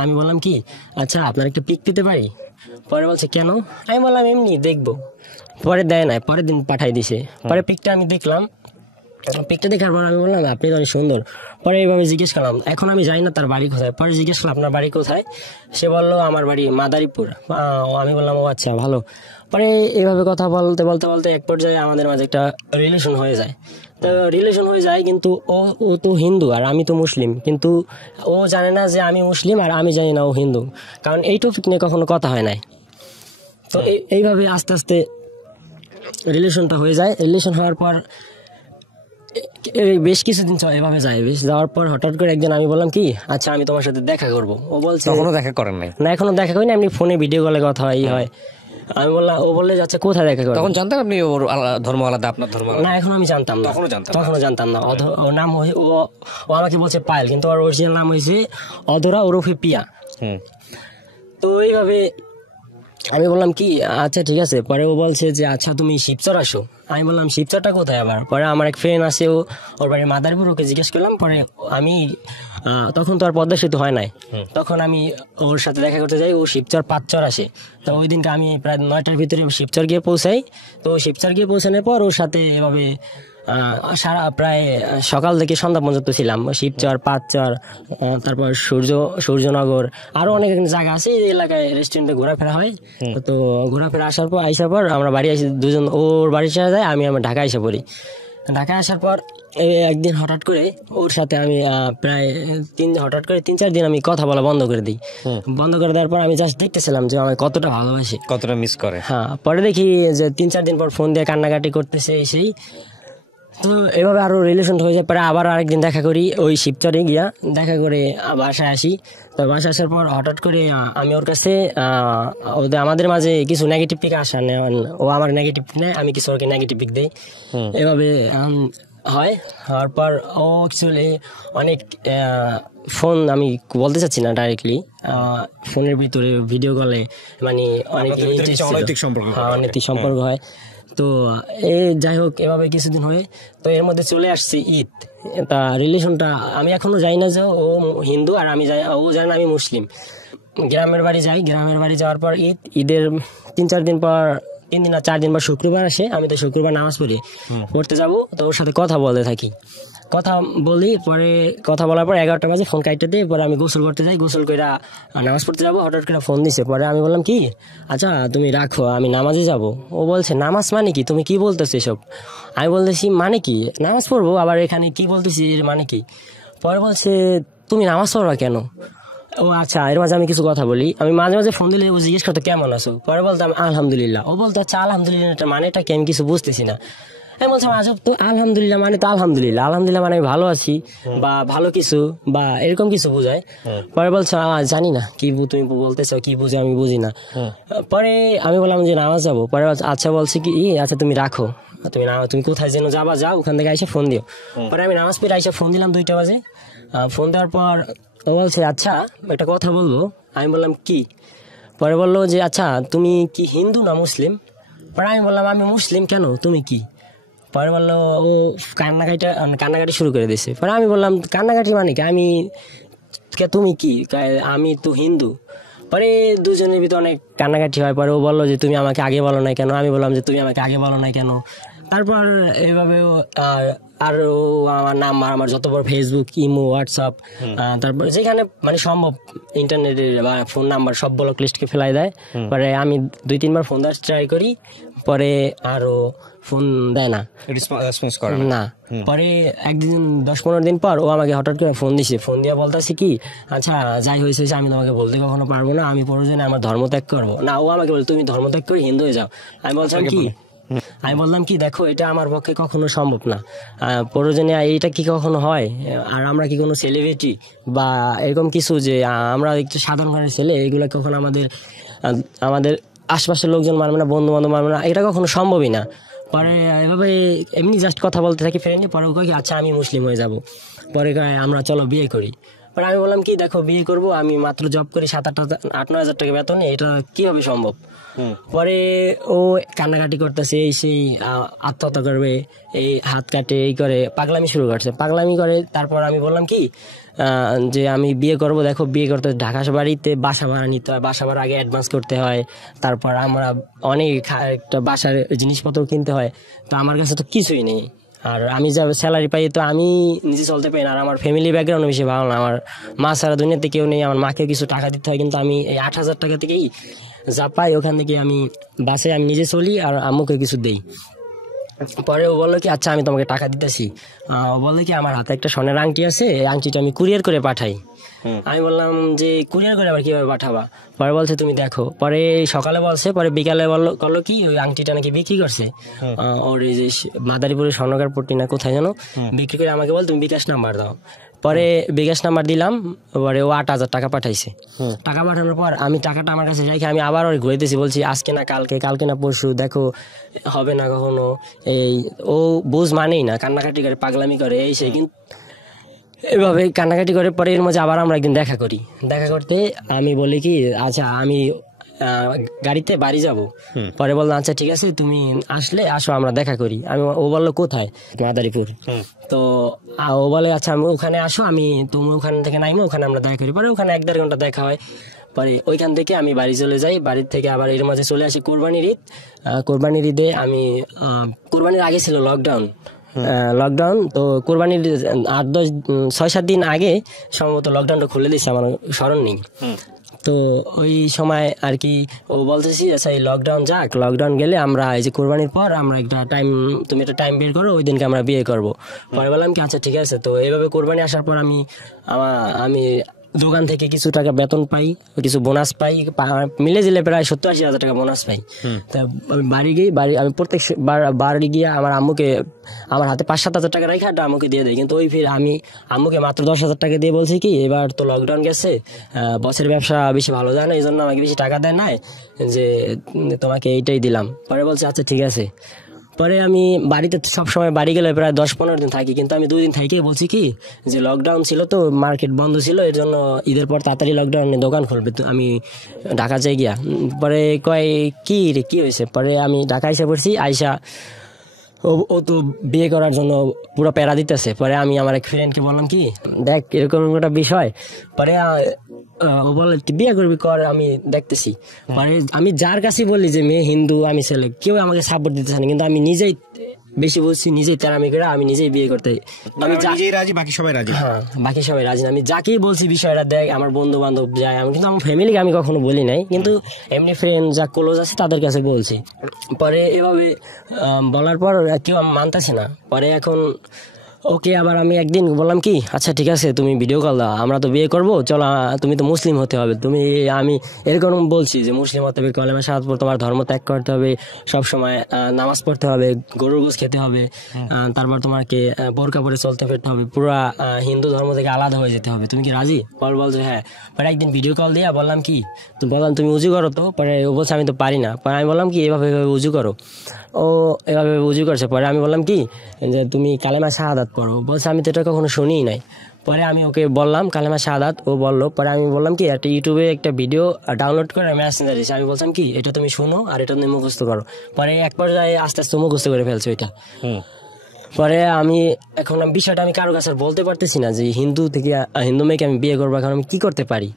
আমি বললাম কি আচ্ছা আপনার একটা পিক পেতে পারি? পরে বলছে কেন? আমি বললাম এমনি দেখবো। পরে দেয় নাই, পরের দিন পাঠাই দিছে। পরে পিকটা আমি দেখলাম, পিকটা দেখার পর আমি বললাম আপনি তো অনেক সুন্দর। পরে এইভাবে জিজ্ঞেস করলাম, এখন আমি জানি না তার বাড়ি কোথায়। পরে জিজ্ঞেস করলাম আপনার বাড়ি কোথায়? সে বললো আমার বাড়ি মাদারীপুর। আমি বললাম ও আচ্ছা ভালো। পরে এইভাবে কথা বলতে বলতে বলতে এক পর্যায়ে আমাদের মাঝে একটা রিলেশন হয়ে যায়। তো রিলেশন হয়ে যায়, কিন্তু ও তো হিন্দু আর আমি তো মুসলিম, কিন্তু ও জানে না যে আমি মুসলিম আর আমি জানি না ও হিন্দু, কারণ এই টপিক নিয়ে কখনো কথা হয় নাই। তো এইভাবে আস্তে আস্তে রিলেশনটা হয়ে যায়। রিলেশন হওয়ার পর বেশ কিছুদিন এভাবে যায়, বেশ যাওয়ার পর হঠাৎ করে একদিন আমি বললাম কি আচ্ছা আমি তোমার সাথে দেখা করব। ও বলছে এখনো দেখা করেন নাই? না, এখনো দেখা করি না, এমনি ফোনে ভিডিও কলে কথা হয়। আমি বললাম, ও বললে যাচ্ছে কোথায় দেখা করবো? তখন জানতেন আপনি ওর ধর্ম আলাদা, আপনার ধর্ম আলাদা? না, এখন আমি জানতাম না, তখনও জানতাম না। ওর নাম ও আমাকে বলছে পায়েল, কিন্তু ওর অরিজিনাল নাম হয়েছে অধরা ওরফে পিয়া। তো এইভাবে আমি বললাম কি আচ্ছা ঠিক আছে। পরে ও বলছে যে আচ্ছা তুমি শিবচর আসো। আমি বললাম শিবচরটা কোথায় আবার? পরে আমার এক ফ্রেন্ড আছে, ওর বাড়ি মাদারীপুর, ওকে জিজ্ঞেস করলাম। পরে আমি তখন তো আর পদ্মা সেতু হয় নাই, তখন আমি ওর সাথে দেখা করতে যাই, ও শিবচর 5 চর আসে। তো ওই দিনকে আমি প্রায় 9টার ভিতরে শিবচর গিয়ে পৌঁছাই। তো শিবচর গিয়ে পৌঁছানোর পর ওর সাথে এভাবে সারা প্রায় সকাল থেকে সন্ধ্যা পর্যন্ত ছিলাম। শিবচর, 5 চর, তারপর সূর্যনগর, আরো অনেক জায়গা আছে এই এলাকায়, রেস্টুরেন্টে ঘোরাফেরা হয়। তো ঘোরাফেরা আসার পর আমরা বাড়ি আসি, দুজন ওর বাড়ি চলে যায়, আমি ঢাকায় এসে পড়ি। ঢাকায় আসার পর একদিন হঠাৎ করে ওর সাথে আমি প্রায় 3-4 দিন আমি কথা বলা বন্ধ করে দিই। বন্ধ করে দেওয়ার পর আমি জাস্ট দেখতেছিলাম যে আমায় কতটা ভালোবাসে, কতটা মিস করে। হ্যাঁ, পরে দেখি যে 3-4 দিন পর ফোন দিয়ে কান্নাকাটি করতেছে সেই। তো এভাবে আরো রিলেশন হয়ে যায়। পরে আবার আরেকদিন দেখা করি, ওই শিবচরে গিয়া দেখা করে বাসায় আসি। তো বাসায় আসার পর হঠাৎ করে আমি ওর কাছে আমাদের মাঝে কিছু নেগেটিভ পিক আসা নেয়, ও আমার নেগেটিভ নেয়, আমি কিছু ওকে নেগেটিভ পিক দিই, এভাবে হওয়ার পর ও অ্যাকচুয়ালি অনেক ফোন, আমি বলতে চাচ্ছি না ডাইরেক্টলি, ফোনের ভিতরে ভিডিও কলে মানে অনেক অনৈতিক সম্পর্ক হয়। তো যাই হোক এভাবে কিছুদিন হয়ে, তো এর মধ্যে চলে আসছে ঈদ। তা রিলেশনটা আমি এখনো জানি না যে ও হিন্দু আর ও জানে না আমি মুসলিম। গ্রামের বাড়ি যাই, গ্রামের বাড়ি যাওয়ার পর ঈদের 3-4 দিন পর, 3 দিন আর 4 দিন পর শুক্রবার আসে। আমি তো শুক্রবার নামাজ পড়তে যাবো, তো ওর সাথে কথা বলতে থাকি, কথা বলি। পরে কথা বলার পর 11টা বাজে ফোন কাটতে দিই। পরে আমি গোসল করতে যাই, গোসল করে নামাজ পড়তে যাবো, হঠাৎ করে ফোন দিছে। পরে আমি বললাম কি আচ্ছা তুমি রাখো, আমি নামাজে যাব। ও বলছে নামাজ মানে কি, তুমি কি বলতেছো এসব? আমি বলতেছি মানে কি, নামাজ পড়বো, আবার এখানে কি বলতেছি মানে কি? পরে বলছে তুমি নামাজ পড়বা কেন? ও আচ্ছা, এর মাঝে আমি কিছু কথা বলি। আমি মাঝে মাঝে ফোন দিলে ও জিজ্ঞেস করতো কেমন আছো, পরে বলতাম আলহামদুলিল্লাহ। ও বলতো আচ্ছা আলহামদুলিল্লাহ মানেটা কি, আমি কিছু বুঝতেছি না। আমি বলছিলাম আচ্ছা তো আলহামদুলিল্লাহ মানে তো আলহামদুলিল্লাহ আলহামদুলিল্লাহ মানে আমি ভালো আছি বা ভালো কিছু বা এরকম কিছু বুঝায়। পরে বলছো জানি না কি তুমি বলতেছো কি বুঝে আমি বুঝি না। পরে আমি বললাম যে নামাজ যাবো। পরে আচ্ছা বলছি কি আচ্ছা তুমি রাখো, তুমি কোথায় যেন যাবা যাও, ওখান থেকে আইসা ফোন দিও। পরে আমি নামাজ পড়ে আইসা ফোন দিলাম 2টা বাজে। ফোন দেওয়ার পর ও বলছে আচ্ছা একটা কথা বলবো। আমি বললাম কি? পরে বললো যে আচ্ছা তুমি কি হিন্দু না মুসলিম? পরে আমি বললাম আমি মুসলিম। কেন, তুমি কি? পরে বললো ও কান্নাকাটি শুরু করে দিয়েছে। পরে আমি বললাম কান্নাকাটি মানে কি, আমি তুমি কি? আমি তো হিন্দু। পরে দুজনের ভিতরে অনেক কান্নাকাটি হয়। পরে ও বললো যে তুমি আমাকে আগে বলো না কেন? আমি বললাম যে তুমি আমাকে আগে বলো না কেন? তারপর এইভাবে আর ও আমার নাম্বার, আমার যত বড় ফেসবুক, ইমো, হোয়াটসঅ্যাপ, তারপর যেখানে মানে সম্ভব ইন্টারনেটের বা ফোন নাম্বার সব ব্লক লিস্টকে ফেলাই দেয়। পরে আমি 2-3 বার ফোন দেওয়ার ট্রাই করি, পরে আরো ফোন দেয় না, রেসপন্স করে না। পরে একদিন 10-15 দিন পর ও আমাকে হঠাৎ করে ফোন দিছে। ফোন দিয়া বলতেছে কি আচ্ছা যাই হয়েছে আমি তোমাকে বলতে কখনো পারবো না, আমি প্রয়োজনে আমার ধর্ম ত্যাগ করবো। না, ও আমাকে বলে তুমি ধর্ম ত্যাগ করে হিন্দু হয়ে যাও। আমি বললাম কি দেখো এটা আমার পক্ষে কখনো সম্ভব না, প্রয়োজনে এইটা কি কখনো হয়? আর আমরা কি কোনো সেলিব্রিটি বা এরকম কিছু যে আমরা একটু সাধারণ ঘরের ছেলে, এগুলো কখনো আমাদের আশপাশের লোকজন মানবে না, বন্ধু বান্ধব মানবে না, এটা কখনো সম্ভবই না। পরে এভাবে এমনি জাস্ট কথা বলতে থাকি ফ্রেন্ডলি। পরে কয় আচ্ছা আমি মুসলিম হয়ে যাব। পরে কয় আমরা চলো বিয়ে করি। পরে আমি বললাম কি দেখো বিয়ে করবো, আমি মাত্র জব করি 7-8-9 হাজার টাকা বেতনে, এটা কিভাবে সম্ভব? পরে ও কান্নাকাটি করতেছে, এই সেই আত্মহত্যা করবে, এই হাত কাটে, এই করে পাগলামি শুরু করছে, পাগলামি করে। তারপর আমি বললাম কি যে আমি বিয়ে করব, দেখো বিয়ে করতে ঢাকা বাড়িতে বাসা ভাড়া নিতে হয়, বাসা ভাড়া আগে অ্যাডভান্স করতে হয়, তারপর আমরা অনেক একটা বাসার জিনিসপত্র কিনতে হয়, তো আমার কাছে তো কিছুই নেই। আর আমি যা স্যালারি পাই তো আমি নিজে চলতে পারি না। আর আমার ফ্যামিলি ব্যাকগ্রাউন্ড বেশি ভালো না, আমার মা ছাড়া দুনিয়াতে কেউ নেই, আমার মাকে কিছু টাকা দিতে হয়, কিন্তু আমি এই 8,000 টাকা থেকেই যা পাই ওখান থেকে আমি বাসে আমি নিজে চলি আর আম্মুকে কিছু দেই। পরে ও বললো কি আচ্ছা আমি তোমাকে টাকা দিতেছি। ও বললো কি আমার হাতে একটা স্বর্ণের আংটি আছে, এই আংটিটা আমি কুরিয়ার করে পাঠাই। আমি বললাম যে কুরিয়ার করে আবার কিভাবে পাঠাবা? পরে বলছে তুমি দেখো। পরে সকালে বলছে, পরে বিকালে করলো কি ওই আংটিটা নাকি বিক্রি করছে ওর এই যে মাদারীপুরের স্বর্ণকার পট্টি না কোথায় যেন বিক্রি করে। আমাকে বল তুমি বিকাশ নাম্বার দাও। পরে বিকাশ নাম্বার দিলাম, পরে ও 8,000 টাকা পাঠাইছে। টাকা পাঠানোর পর আমি টাকাটা আমার কাছে রেখে আমি আবার ওর ঘুরেতেছি, বলছি আজকে না কালকে, কালকে না পরশু, দেখো হবে না কখনো। এই ও বুঝ মানেই না, কান্নাকাটি করে, পাগলামি করে, এই সেই। কিন্তু এভাবে কান্নাকাটি করে পরে এর মাঝে আবার আমরা একদিন দেখা করি। দেখা করতে আমি বলি কি আচ্ছা আমি গাড়িতে বাড়ি যাব। পরে বললাম আচ্ছা ঠিক আছে তুমি আসো আমরা দেখা করি। ও বললো কোথায়? মাদারীপুর। তো ও বলে আচ্ছা আমি ওখানে আসো, তুমি ওখান থেকে নাইমো, ওখানে আমরা দেখা করি। পরে ওখানে 1-1.5 ঘন্টা দেখা হয়। পরে ওইখান থেকে আমি বাড়ি চলে যাই, বাড়ির থেকে আবার এর মাঝে চলে আসি কোরবানির ঈদ। কোরবানির ঈদে আমি কোরবানির আগে ছিল লকডাউন, তো কোরবানির 6-7 দিন আগে সম্ভবত লকডাউনটা খুলে দিয়েছে, আমার স্মরণ নেই। তো ওই সময় আর কি ও বলতেছি আচ্ছা এই লকডাউন যাক, লকডাউন গেলে আমরা এই যে কোরবানির পর আমরা তুমি একটা টাইম বের করো, ওই দিনকে আমরা বিয়ে করবো। পরে বললাম কি আচ্ছা ঠিক আছে। তো এইভাবে কোরবানি আসার পর আমি দোকান থেকে কিছু টাকা বেতন পাই, কিছু বোনাস পাই, মিলে জিলে প্রায় 70-80 হাজার টাকা বোনাস পাই। তা আমি আমি প্রত্যেক বাড়ি গিয়ে আমার আম্মুকে আমার হাতে 5-7 হাজার টাকা রেখে আম্মুকে দিয়ে দেয়। কিন্তু ওই ফির আমি আম্মুকে মাত্র 10,000 টাকা দিয়ে বলছি কি এবার তো লকডাউন গেছে, বসের ব্যবসা বেশি ভালো যায় না, এই জন্য আমাকে বেশি টাকা দেয় নাই, যে তোমাকে এইটাই দিলাম। পরে বলছে আচ্ছা ঠিক আছে। পরে আমি বাড়িতে সবসময় বাড়ি গেলে প্রায় 10-15 দিন থাকি, কিন্তু আমি 2 দিন থাকি বলছি কি যে লকডাউন ছিল তো মার্কেট বন্ধ ছিল, এর জন্য ঈদের পর তাড়াতাড়ি লকডাউনে দোকান খুলবে, তো আমি ঢাকা যাই গিয়া। পরে কয় কি হয়েছে? পরে আমি ঢাকা এসে পড়ছি, আইসা ও তো বিয়ে করার জন্য পুরো প্যারা দিতেছে। পরে আমি আমার এক ফ্রেন্ডকে বললাম কি দেখ এরকম একটা বিষয়। পরে ও বলে বিয়ে করবি কর, আমি দেখতেছি। পরে আমি যার কাছে বলি যে মেয়ে হিন্দু, আমি ছেলে, কেউ আমাকে সাপোর্ট দিতেছে না, কিন্তু আমি নিজেই বেশি বলছি, নিজেই তেরামি করে আমি নিজেই বিয়ে করতে, আমি নিজেই রাজি, বাকি সবাই রাজি। হ্যাঁ বাকি সবাই রাজি না। আমি যাকেই বলছি বিষয়টা দেখ, আমার বন্ধু বান্ধব যায়, আমি কিন্তু আমার ফ্যামিলিকে আমি কখনো বলি নাই, কিন্তু এমনি ফ্রেন্ড যা ক্লোজ আছে তাদের কাছে বলছি। পরে এভাবে বলার পর কেউ মানতেছে না। পরে এখন ওকে আবার আমি একদিন বললাম কি আচ্ছা ঠিক আছে তুমি ভিডিও কল দাও, আমরা তো বিয়ে করবো, চলো তুমি তো মুসলিম হতে হবে, আমি এরকম বলছি যে মুসলিম হতে হবে, কলেমা শাহাদাত পড়তে, তোমার ধর্ম ত্যাগ করতে হবে, সবসময় নামাজ পড়তে হবে, গরুর গোশত খেতে হবে, তারপর তোমাকে বোরকা পরে চলতে ফিরতে হবে, পুরা হিন্দু ধর্ম থেকে আলাদা হয়ে যেতে হবে, তুমি কি রাজি? বলছে হ্যাঁ। পরে একদিন ভিডিও কল দিয়া বললাম কি, তো বললাম তুমি উজু করো, তো পরে ও বলছে আমি তো পারি না। পরে আমি বললাম কি এভাবে উজু করো, ও এভাবে উজু করছে। পরে আমি বললাম কি যে তুমি কালেমা শাহাদাত পড়ো, বলছে আমি তো এটা কখনো শুনিই নাই। পরে আমি ওকে বললাম কালেমা শাহাদাত, ও বললো। পরে আমি বললাম কি একটা ইউটিউবে একটা ভিডিও ডাউনলোড করে মেসেঞ্জার দিয়েছি, আমি বললাম কি এটা তুমি শুনো আর এটা তুমি মুখস্থ করো। পরে এক পর্যায়ে আস্তে আস্তে মুখস্থ করে ফেলছো এটা। পরে আমি এখন বিষয়টা আমি কারো কাছে বলতে পারতেছি না যে হিন্দু মেয়েকে আমি বিয়ে করবো, এখন আমি কি করতে পারি।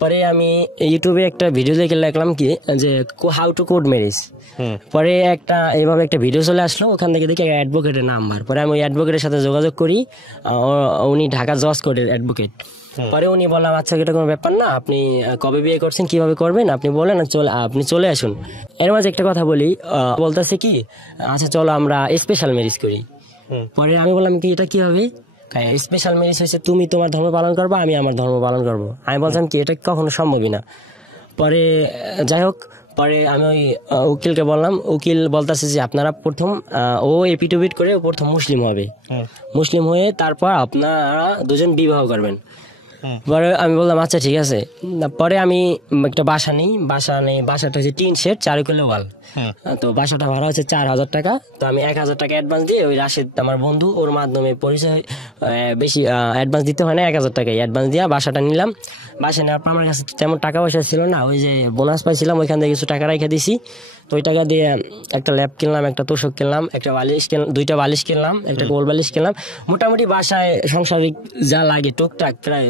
পরে আমি ইউটিউবে একটা ভিডিও দেখে লিখলাম কি যে হাউ টু কোড ম্যারেজ। পরে এইভাবে একটা ভিডিও চলে আসলো, ওখান থেকে দেখি অ্যাডভোকেটের নাম্বার। পরে আমি ওই অ্যাডভোকেটের সাথে যোগাযোগ করি, উনি ঢাকা জজ কোর্টের অ্যাডভোকেট। পরে উনি বললাম আচ্ছা এটা কোনো ব্যাপার না, আপনি কবে বিয়ে করছেন, কিভাবে করবেন আপনি বলেন, আপনি চলে আসুন। এর মাঝে একটা কথা বলি, বলতেছে কি আচ্ছা চলো আমরা স্পেশাল ম্যারেজ করি। পরে আমি বললাম কি এটা কিভাবে? স্পেশাল ম্যারেজ হয়েছে তুমি তোমার ধর্ম পালন করবো, আমি আমার ধর্ম পালন করবো। আমি বললাম কি এটা কখনো সম্ভবই না। পরে যাই হোক, পরে আমি ওই উকিলকে বললাম, উকিল বলতেছে যে আপনারা প্রথম ও এপিটুপিট করে প্রথম মুসলিম হবে, মুসলিম হয়ে তারপর আপনারা দুজন বিবাহ করবেন। পরে আমি বললাম আচ্ছা ঠিক আছে। পরে আমি একটা বাসাটা হচ্ছে টিন শেড, 4 কিলো ওয়াল। তো বাসাটা ভাড়া হচ্ছে 4,000 টাকা। তো আমি 1,000 টাকা অ্যাডভান্স দিয়ে ওই রাশেদ আমার বন্ধু, ওর মাধ্যমে পরিচয়, বেশি অ্যাডভান্স দিতে হয় না, 1,000 টাকাই অ্যাডভান্স দিয়ে বাসাটা নিলাম। বাসা নেওয়ার পর আমার কাছে তেমন টাকা পয়সা ছিল না, ওই যে বোনাস পাইছিলাম ওইখান থেকে কিছু টাকা রেখে দিছি। তো ওই টাকা দিয়ে একটা ল্যাপ কিনলাম, একটা তোষক কিনলাম, একটা বালিশ কিনলাম, 2টা বালিশ কিনলাম, একটা গোল বালিশ কিনলাম। মোটামুটি বাসায় সংসারিক যা লাগে টুকটাক প্রায়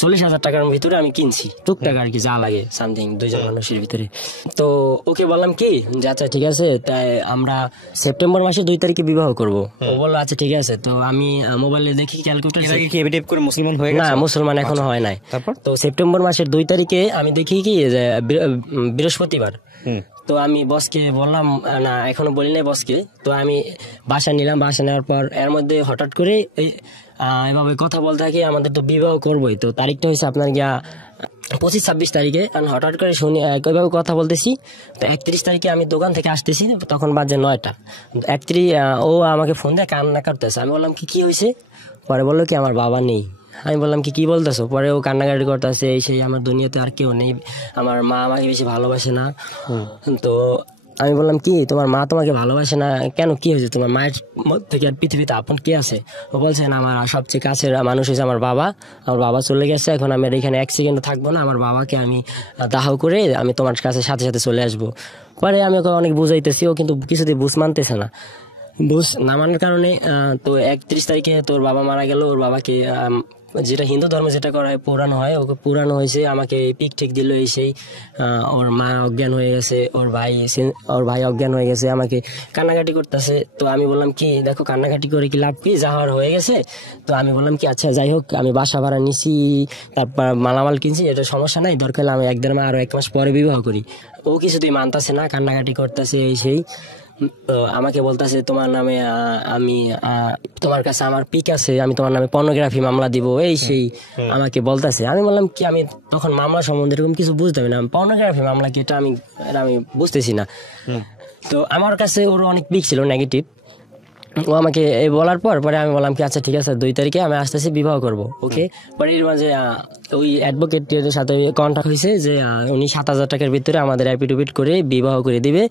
40,000 টাকার ভিতরে আমি কিনছি, টুকটাক আর কি যা লাগে সামথিং 2 জন মানুষের ভিতরে। তো ওকে বললাম কি যে আচ্ছা ঠিক আছে, তাই আমরা সেপ্টেম্বর মাসের 2 তারিখে বিবাহ করব। ও বললো আচ্ছা ঠিক আছে। তো আমি মোবাইলে দেখি ক্যালকুলেটর, করে মুসলমান হয়ে না মুসলমান এখনো হয় নাই। তো সেপ্টেম্বর মাসের 2 তারিখে আমি দেখি কি যে বৃহস্পতিবার। তো আমি বসকে বললাম, না এখনো বলি নাই বসকে। তো আমি বাসা নিলাম, বাসা নেওয়ার পর এর মধ্যে হঠাৎ করে এভাবে কথা বলতে থাকি আমাদের তো বিবাহ করবোই। তো তারিখটা হয়েছে আপনার গিয়া 25-26 তারিখে। আমি হঠাৎ করে শুনি এইভাবে কথা বলতেছি। তো 31 তারিখে আমি দোকান থেকে আসতেছি, তখন বাজে 9টা। 31 ও আমাকে ফোন দিয়ে কান্না করতেছে। আমি বললাম কি হয়েছে? পরে বললো কি আমার বাবা নেই। আমি বললাম কি বলতেছো? পরে ও কান্নাকাটি করতেছে, এই সেই, আমার দুনিয়াতে আর কেউ নেই, আমার মা আমাকে বেশি ভালোবাসে না। তো আমি বললাম কি তোমার মা তোমাকে ভালোবাসে না কেন, কি হয়েছে? তোমার মায়ের থেকে আর পৃথিবীতে আপন কে আছে? ও বলছে না, আমার সবচেয়ে কাছের মানুষ হয়েছে আমার বাবা। আমার বাবা চলে গেছে, এখন আমি এখানে 1 সেকেন্ড থাকবো না, আমার বাবাকে আমি দাহ করে আমি তোমার কাছে সাথে সাথে চলে আসবো। পরে আমি ওকে অনেক বুঝাইতেছি, ও কিন্তু কিছুতেই বুঝ মানতেছে না। বুঝ না মানার কারণে তো 31 তারিখে তোর বাবা মারা গেল। ওর বাবাকে যেটা হিন্দু ধর্মে যেটা করা হয় পোড়ানো হয়, ওকে পোড়ানো হয়েছে, আমাকে পিক ঠিক দিল এই সেই। ওর মা অজ্ঞান হয়ে গেছে, ওর ভাই অজ্ঞান হয়ে গেছে, আমাকে কান্নাকাটি করতেছে। তো আমি বললাম কি দেখো কান্নাকাটি করে কি লাভ, কি যা হওয়ার হয়ে গেছে। তো আমি বললাম কি আচ্ছা যাই হোক, আমি বাসা ভাড়া নিছি, তারপর মালামাল কিনছি, এটা সমস্যা নাই, দরকার আমি 1-1.5 মাস আরো 1 মাস পরে বিবাহ করি। ও কিছুতেই মানতেছে না, কান্নাকাটি করতেছে এই সেই। আমাকে বলতেছে তোমার নামে আমি তোমার কাছে আমার পিক আছে, আমি তোমার নামে পর্নোগ্রাফি মামলা দিব এই সেই, আমাকে বলতেছে। আমি বললাম কি আমি তখন মামলা সম্বন্ধে এরকম কিছু বুঝতাম না, পর্নোগ্রাফি মামলা কি এটা আমি বুঝতেছি না। তো আমার কাছে ওর অনেক পিক ছিল নেগেটিভ। ও আমাকে বলার পরে আমি বললাম কি আচ্ছা ঠিক আছে 2 তারিখে আমি আসতেছি, বিবাহ করব। ওকে। পরে এর মাঝে ওই অ্যাডভোকেটের সাথে কন্ট্যাক্ট হয়েছে যে উনি 7,000 টাকার ভিতরে আমাদের অ্যাপিটুপিট করে বিবাহ করে দিবে।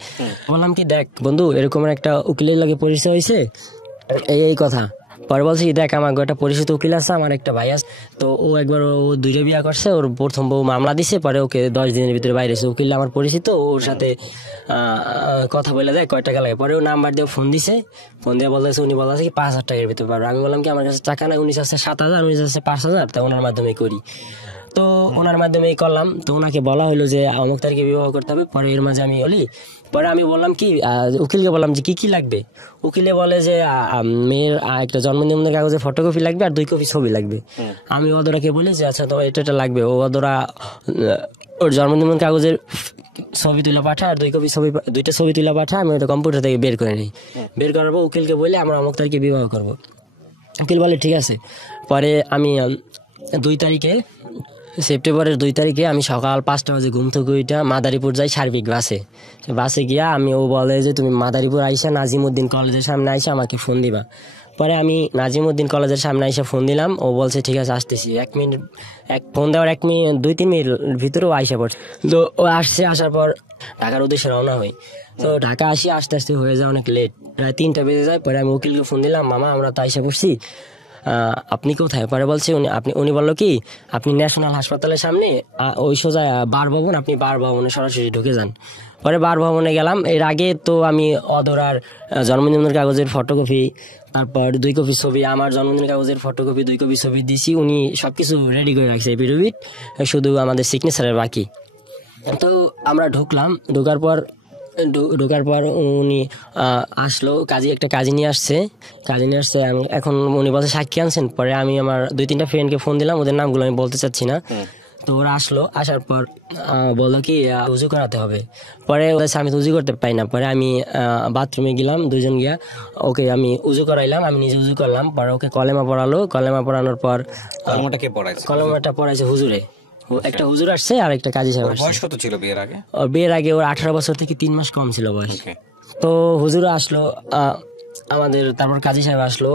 বললাম কি দেখ বন্ধু, এরকম একটা উকিলের লাগে পরিচয় হয়েছে, এই কথা। পরে বলছি দেখ আমার একটা পরিচিত উকিল আছে, আমার একটা ভাই আছে। তো ও একবার ও 2টা বিয়ে করছে, ওর প্রথম বউ মামলা দিছে, পরে ওকে 10 দিনের ভিতরে বাইরে এসে। উকিল আমার পরিচিত, ওর সাথে কথা বলে দেয় কয় টাকা লাগে। পরে ও নাম্বার দিয়ে ফোন দিছে, ফোন দিয়ে বলতেছে, উনি বলতেছে কি 5,000 টাকার ভিতরে পারবে। আমি বললাম কি আমার কাছে টাকা নাই, উনি চাচ্ছে 7,000, উনি চাচ্ছে 5,000, তা ওনার মাধ্যমে করি। তো ওনার মাধ্যমেই করলাম। তো ওনাকে বলা হলো যে অমুক তারিখে বিবাহ করতে হবে। পরে এর মাঝে পরে আমি বললাম কি উকিলকে বললাম যে কি লাগবে। উকিলে বলে যে মেয়ের একটা জন্মনিবন্ধনের কাগজে ফটোকপি লাগবে আর 2 কপি ছবি লাগবে। আমি ওদরাকে বলি যে আচ্ছা তো এটা লাগবে। ওদরা ওর জন্মনিবন্ধন কাগজের ছবি তুলে পাঠা আর 2টা ছবি তুলে পাঠা, আমি ওটা কম্পিউটার থেকে বের করে নিই। বের করার পর উকিলকে বলে আমরা অমুক তারিখে বিবাহ করবো। উকিল বলে ঠিক আছে। পরে আমি 2 তারিখে সেপ্টেম্বরের 2 তারিখে আমি সকাল 5টা বাজে ঘুম থেকে উঠা মাদারীপুর যাই সার্বিক বাসে গিয়া ও বলে যে তুমি মাদারীপুর আইসা নাজিমউদ্দিন কলেজের সামনে আইসা আমাকে ফোন দিবা। পরে আমি নাজিমউদ্দিন কলেজের সামনে আইসা ফোন দিলাম, ও বলছে ঠিক আছে আসতেছি। 1 মিনিট ফোন দেওয়ার 1 মিনিট 2-3 মিনিট ভিতরেও আইসা পড়ছে। তো ও আসছে, আসার পর ঢাকার উদ্দেশ্যে রওনা হই। তো ঢাকা আসি আস্তে আস্তে হয়ে যায় অনেক লেট, প্রায় 3টা বেজে যায়। পরে আমি উকিলকে ফোন দিলাম, মামা আমরা তো আইসা পড়ছি, আপনি কোথায়? পরে বলছে উনি বললো কি আপনি ন্যাশনাল হাসপাতালের সামনে ওই সোজা বার ভবন, আপনি বার ভবনে সরাসরি ঢুকে যান। পরে বার ভবনে গেলাম। এর আগে তো আমি অধরার জন্মদিনের কাগজের ফটোকপি, তারপর 2 কপি ছবি, আমার জন্মদিনের কাগজের ফটোকপি 2 কপি ছবি দিছি। উনি সবকিছু রেডি করে রাখছে এপিডেভিট, শুধু আমাদের সিগনেচারের বাকি। তো আমরা ঢোকার পর উনি আসলো, একটা কাজী নিয়ে আসছে। এখন উনি বলছে সাক্ষী আনছেন। পরে আমি আমার 2-3টা ফ্রেন্ডকে ফোন দিলাম, ওদের নামগুলো আমি বলতে চাচ্ছি না। তো ওরা আসলো, আসার পর বললো কি উজু করাতে হবে। পরে আমি তো উজু করতে পাই না। পরে আমি বাথরুমে গেলাম, 2জন গিয়া ওকে আমি উজু করাইলাম, আমি নিজে উজু করলাম। পরে ওকে কলেমা পড়ালো। কলেমা পড়ানোর পর কলেমাটা পড়াইছে হুজুরে, একটা হুজুর আসছে আর একটা কাজী সাহেব আসছে। বয়স কত ছিল বিয়ের আগে? বিয়ের আগে ওর 18 বছর থেকে 3 মাস কম ছিল বয়স। তো হুজুর আসলো আমাদের, তারপর কাজী সাহেব আসলো।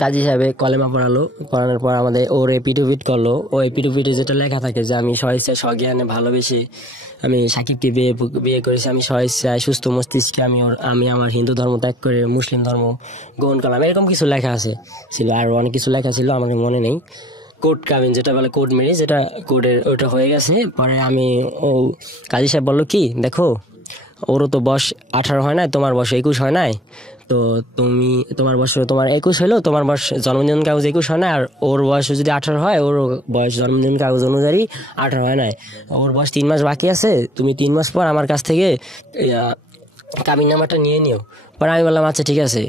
কাজী সাহেবে কলেমা পড়ানোর পর আমাদের ওর এপিডেভিট করলো। ও এপিডেভিটে যেটা লেখা থাকে যে আমি স্বইচ্ছায় স্বজ্ঞানে ভালোবেসে আমি সাকিবকে বিয়ে করেছি, আমি স্বইচ্ছায় সুস্থ মস্তিষ্কে আমি আমার হিন্দু ধর্ম ত্যাগ করে মুসলিম ধর্ম গ্রহণ করলাম, এরকম কিছু লেখা ছিল। আর অনেক কিছু লেখা ছিল, আমার মনে নেই। কোর্ট কাবিন যেটা বলে, কোর্ট ম্যারেজ, যেটা কোর্টের ওটা হয়ে গেছে। পরে কাজী সাহেব বললো কি দেখো, ওরও তো বয়স 18 হয় নাই, তোমার বয়স 21 হয় নাই। তো তোমার 21 হলো, তোমার বয়স জন্মদিন কাগজ 21 হয় না, আর ওর বয়স যদি 18 হয়, ওর বয়স জন্মদিন কাগজ অনুযায়ী 18 হয় নাই। ওর বয়স 3 মাস বাকি আছে, তুমি 3 মাস পর আমার কাছ থেকে কাবিন নামাটা নিয়ে নিও। পরে আমি বললাম আচ্ছা ঠিক আছে।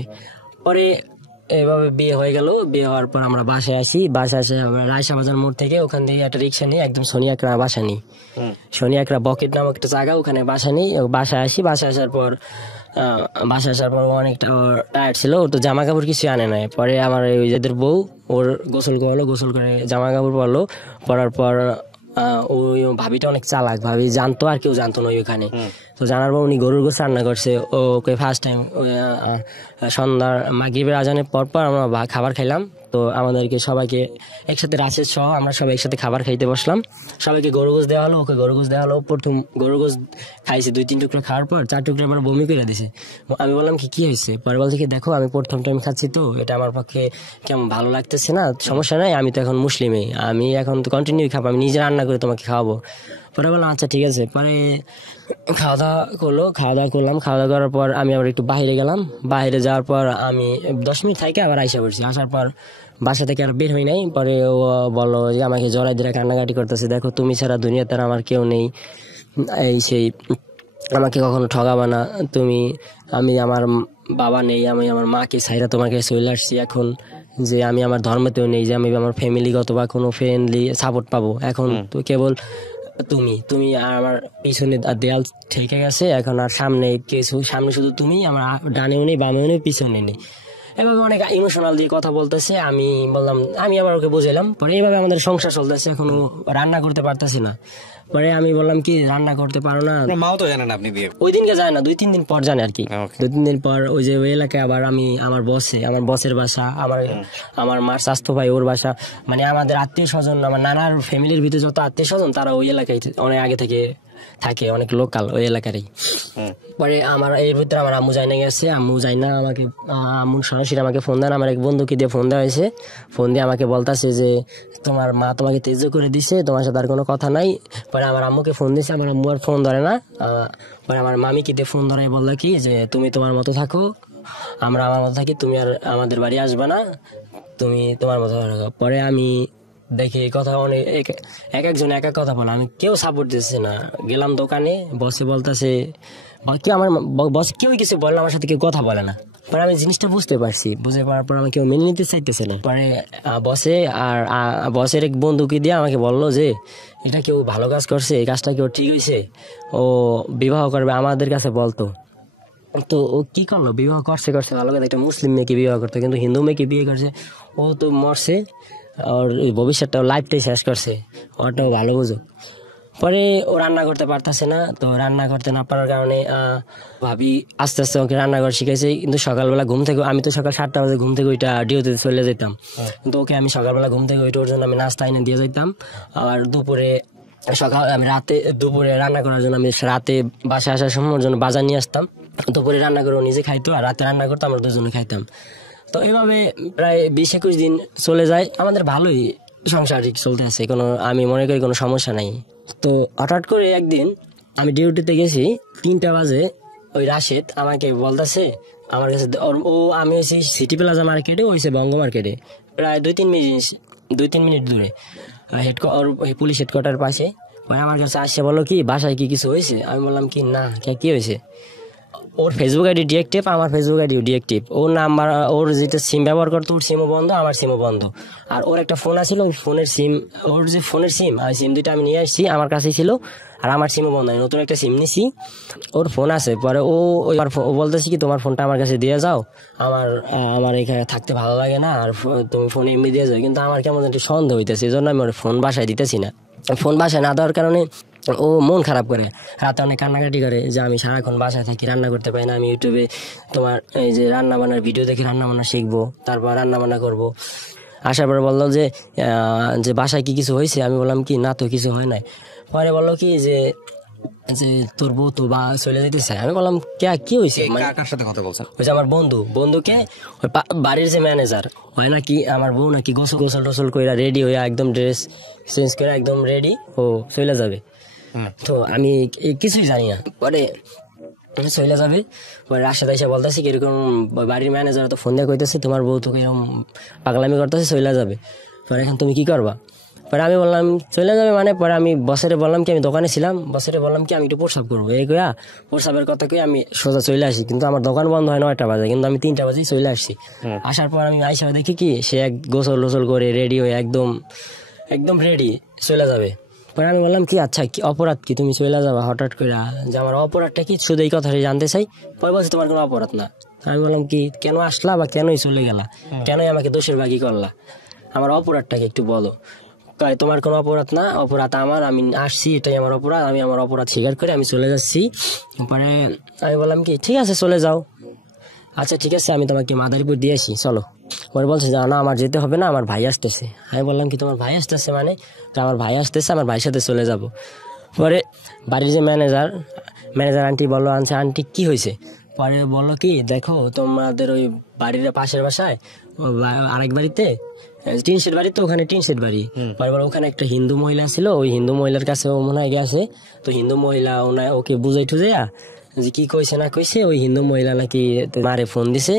পরে এভাবে বিয়ে হয়ে গেল। বিয়ে হওয়ার পর আমরা বাসায় আসি। বাসায় আসে আমরা রায়শা বাজার মোড় থেকে ওখান থেকে একটা রিক্সা নিয়ে একদম সোনিয়াকড়া বাসা নিই। সোনিয়াকড়া বকেট নামক একটা জায়গা, ওখানে বাসা নিই। বাসায় আসি। বাসায় আসার পর অনেকটা টায়ার্ড ছিল, ও তো জামা কাপড় কিছু আনে নাই। পরে আমার ওই যাদের বউ ওর গোসল করে জামা কাপড় পরলো। পরার পর ওই ভাবিটা অনেক চালাক, ভাবি জানতো আর কেউ জানতো না ওইখানে। তো জানার পর উনি গরুর গোশ রান্না করছে। ওকে ফার্স্ট টাইম সন্ধ্যার মাগরিবের আজানের পর আমরা খাবার খাইলাম। তো আমাদেরকে সবাইকে একসাথে রাশেদ সহ আমরা সবাই একসাথে খাবার খাইতে বসলাম। সবাইকে গরু গোশ দেওয়া হলো, ওকে গরু গোশ দেওয়া হলো। প্রথম গরু গোশ খাইছে, 2-3 টুকরো খাওয়ার পর 4 টুকরো আমার বমি করে দিছে। আমি বললাম কি হয়েছে? পরে বলছে কি দেখো আমি প্রথম টাইম খাচ্ছি, তো এটা আমার পক্ষে কেমন ভালো লাগতেছে না। সমস্যা নাই, আমি তো এখন মুসলিমে, আমি এখন তো কন্টিনিউ খাবো, আমি নিজে রান্না করে তোমাকে খাওয়াবো। পরে বললাম আচ্ছা ঠিক আছে। পরে খাওয়া দাওয়া করলাম। খাওয়া দাওয়া করার পর আমি আবার একটু বাইরে গেলাম। বাইরে যাওয়ার পর আমি 10 মিনিট থেকে আবার আইসা পড়ছি। আসার পর বাসা থেকে আর বের হই নাই। পরে ও বললো যে আমাকে জড়াই দিয়ে কান্নাকাটি করতেছে, দেখো তুমি ছাড়া দুনিয়াতে আর আমার কেউ নেই, সেই আমাকে কখনো ঠগাবা না তুমি, আমি আমার বাবা নেই, আমি আমার মাকে ছাইরা তোমাকে চলে আসছি এখন, যে আমি আমার ধর্মতেও নেই, যে আমি আমার ফ্যামিলিগত বা কোনো ফ্রেন্ডলি সাপোর্ট পাবো। এখন তো কেবল তুমি আর আমার পিছনে দেয়াল ঠেকে গেছে, এখন আর সামনে শুধু তুমি, আমার ডানেও নেই, বামেও নেই, পিছনে নেই। এভাবে অনেক ইমোশনাল দিয়ে কথা বলতেছে। আমি বললাম, আমি আবার ওকে বুঝাইলাম। পরে এইভাবে আমাদের সংসার চলতেছে, এখনো রান্না করতে পারতেছি না। পরে আমি বললাম কি রান্না করতে পারো না? মাও তো জানে না আপনি বিয়ে? ওই দিনকে যায় না, 2-3 দিন পর জানে আর কি। 2-3 দিন পর ওই যে ওই এলাকায় আবার আমি আমার বসের বাসা, আমার মার স্বাস্থ্য ভাই ওর বাসা, মানে আমাদের আত্মীয় স্বজন, আমার নানার ফ্যামিলির ভিতরে যত আত্মীয় স্বজন তারা ওই এলাকায় অনেক আগে থেকে থাকে, অনেক লোকাল ওই এলাকারই। পরে আমার এর ভিতরে আমার আম্মু যাই না গেছে। আম্মু সরাসরি আমাকে ফোন দেন, আমার এক বন্ধুকে দিয়ে ফোন দেওয়া হয়েছে। ফোন দিয়ে আমাকে বলতেছে যে তোমার মা তোমাকে তেজ করে দিছে, তোমার সাথে আর কোনো কথা নাই। পরে আমার আম্মুকে ফোন দিয়েছে, আমার আম্মু আর ফোন ধরে না। পরে আমার মামিকে দিয়ে ফোন ধরে বললো কি যে তুমি তোমার মতো থাকো, আমরা আমার মতো থাকি, তুমি আর আমাদের বাড়ি আসবে না, তুমি তোমার মতো থাকো। পরে আমি দেখি কথা অনেক একজন এক এক কথা বলে, আমি কেউ সাপোর্ট দিচ্ছে না। গেলাম দোকানে, বসে বলতেছে কি, আমার বস কেউ কিছু বলে না, আমার সাথে কেউ কথা বলে না। পরে আমি জিনিসটা বুঝতে পারার পর আমি কেউ মেনে নিতে চাইতেছে না। পরে বসের এক বন্ধুকে দিয়ে আমাকে বললো যে এটা কেউ ভালো কাজ করছে, এই কাজটা কেউ ঠিক হয়েছে, ও বিবাহ করবে, আমাদের কাছে বলতো। তো ও কি করলো, বিবাহ করছে ভালো কথা, একটা মুসলিম মেয়েকে বিবাহ করতো, কিন্তু হিন্দু মেয়েকে বিয়ে করছে। ও তো মরছে, ওর এই ভবিষ্যৎটা লাইফটাই শেষ করছে, ওটাও ভালো বুঝো। পরে ও রান্না করতে পারতেছে না, তো রান্না করতে না পারার কারণে ভাবি আস্তে আস্তে ওকে রান্নাঘর শিখাইছে। কিন্তু সকালবেলা ঘুম থেকে, আমি তো সকাল 7টা বাজে ঘুম থেকে ওইটা ডিউটিতে চলে যেতাম, কিন্তু ওকে আমি সকালবেলা ঘুম থেকে ওইটা ওর জন্য আমি নাস্তা এনে দিয়ে যেতাম। আর দুপুরে রান্না করার জন্য আমি রাতে বাসায় আসার সময় ওর জন্য বাজার নিয়ে আসতাম। দুপুরে রান্না করে ও নিজে খাইতো, আর রাতে রান্না করতো, আমরা দুজনে খাইতাম। তো এভাবে প্রায় 20-21 দিন চলে যায়, আমাদের ভালোই সংসার চলতে আছে, আমি মনে করি কোনো সমস্যা নাই। তো হঠাৎ করে একদিন আমি ডিউটিতে গেছি, 3টা বাজে, ওই রাশেদ আমাকে বলতেছে আমার কাছে, আমি হয়েছি সিটি প্লাজা মার্কেটে, হয়েছে বঙ্গ মার্কেটে, প্রায় 2-3 মিনিট দূরে, পুলিশ হেডকোয়ার্টার পাশে। পরে আমার কাছে আসছে, বললো কি বাসায় কি কিছু হয়েছে? আমি বললাম কি না, কি হয়েছে? ওর ফেসবুক আইডি ডিএক্টিভ, আমার ফেসবুক আইডি ডিএক্টিভ, ওর নাম্বার, ওর যেটা সিম ব্যবহার করতো ওর সিমও বন্ধ, আমার সিমও বন্ধ। আর ওর একটা ফোন আছিল, ওই ফোনের সিম, ওর যে ফোনের সিম, আর সিম দুইটা আমি নিয়ে আসছি, আমার কাছেই ছিল, আর আমার সিমও বন্ধ। আমি নতুন একটা সিম নিছি, ওর ফোন আছে। পরে ও বলতেছি কি তোমার ফোনটা আমার কাছে দিয়ে যাও, আমার এখানে থাকতে ভালো লাগে না, আর তুমি ফোন এমনি দিয়ে যাও। কিন্তু আমার কেমন একটু সন্দেহ হইতেছে, এই জন্য আমি ওর ফোন বাসায় দিতেছি না। ফোন বাসায় না দেওয়ার কারণে ও মন খারাপ করে, রাতে অনেক কান্নাকাটি করে যে আমি সারাক্ষণ বাসায় থাকি, রান্না করতে পারি না, আমি ইউটিউবে তোমার এই যে রান্না বান্নার ভিডিও দেখে রান্না বান্না শিখবো, তারপর রান্না বান্না করবো। আসার পরে বললো যে বাসায় কি কিছু হয়েছে? আমি বললাম কি না তো কিছু হয় নাই। পরে বললো কি যে তোর বউ তো চলে যেতে চায়। আমি বললাম কি হয়েছে? কার সাথে কথা বলছেন? ওই যে আমার বন্ধুকে, ওই বাড়ির যে ম্যানেজার হয় নাকি, আমার বউ নাকি গোসল টোসল করে রেডি হয়ে একদম ড্রেস চেঞ্জ করে একদম রেডি ও চলে যাবে। তো আমি কিছুই জানি না। পরে চলে যাবে, পরে রাশেদ এসে বলতেছি কিরকম, বাড়ির ম্যানেজার তো ফোন দিয়ে কইতেছে তোমার বউ তো কিরকম পাগলামি করতেছে, চলে যাবে। পরে এখন তুমি কি করবা? পরে আমি বললাম চলে যাবে মানে। পরে আমি বসেরে বললাম কি আমি দোকানে ছিলাম, বসেরে বললাম কি আমি একটু প্রস্রাব করবো, এই কইয়া প্রস্রাবের কথা কই আমি সোজা চলে আসি। কিন্তু আমার দোকান বন্ধ হয় 9টা বাজে, কিন্তু আমি 3টা বাজেই চলে আসছি। আসার পর আমি আইসা দেখি কি সে গোসল করে রেডি হয়ে একদম রেডি চলে যাবে। পরে আমি বললাম কি আচ্ছা কি অপরাধ কি, তুমি চলে যাবা হঠাৎ করে, যে আমার অপরাধটা কি, শুধু এই কথাটাই জানতে চাই। পরে বলছে তোমার কোনো অপরাধ না। আমি বললাম কি কেন আসলা বা কেনই চলে গেলা, কেনই আমাকে দোষের ভাগী করলা, আমার অপরাধটাকে একটু বলো। তোমার কোনো অপরাধ না, অপরাধ আমার, আমি আসছি এটাই আমার অপরাধ, আমি আমার অপরাধ স্বীকার করে আমি চলে যাচ্ছি। পরে আমি বললাম কি ঠিক আছে চলে যাও, আচ্ছা ঠিক আছে আমি তোমাকে মাদারীপুর দিয়ে আসি চলো। পরে বলছে না আমার যেতে হবে না, আমার ভাই আসতেছে। আমি বললাম কি তোমার ভাই আসতেছে মানে? আমার ভাই আসতেছে, আমার ভাইয়ের সাথে চলে যাব। পরে বাড়ির যে ম্যানেজার আন্টি বললো আন্টি কি হয়েছে? পরে বললো কি দেখো তোমাদের ওই বাড়ির পাশের বাসায় আরেক বাড়িতে টিন শেড বাড়ি, তো ওখানে টিন শেড বাড়ি। পরে বলো ওখানে একটা হিন্দু মহিলা ছিল, ওই হিন্দু মহিলার কাছে ও মনে হয় গেছে। তো হিন্দু মহিলা ওকে বুঝাই টুজাইয়া যে কি কইছে না কইছে, ওই হিন্দু মহিলা নাকি মারে ফোন দিছে,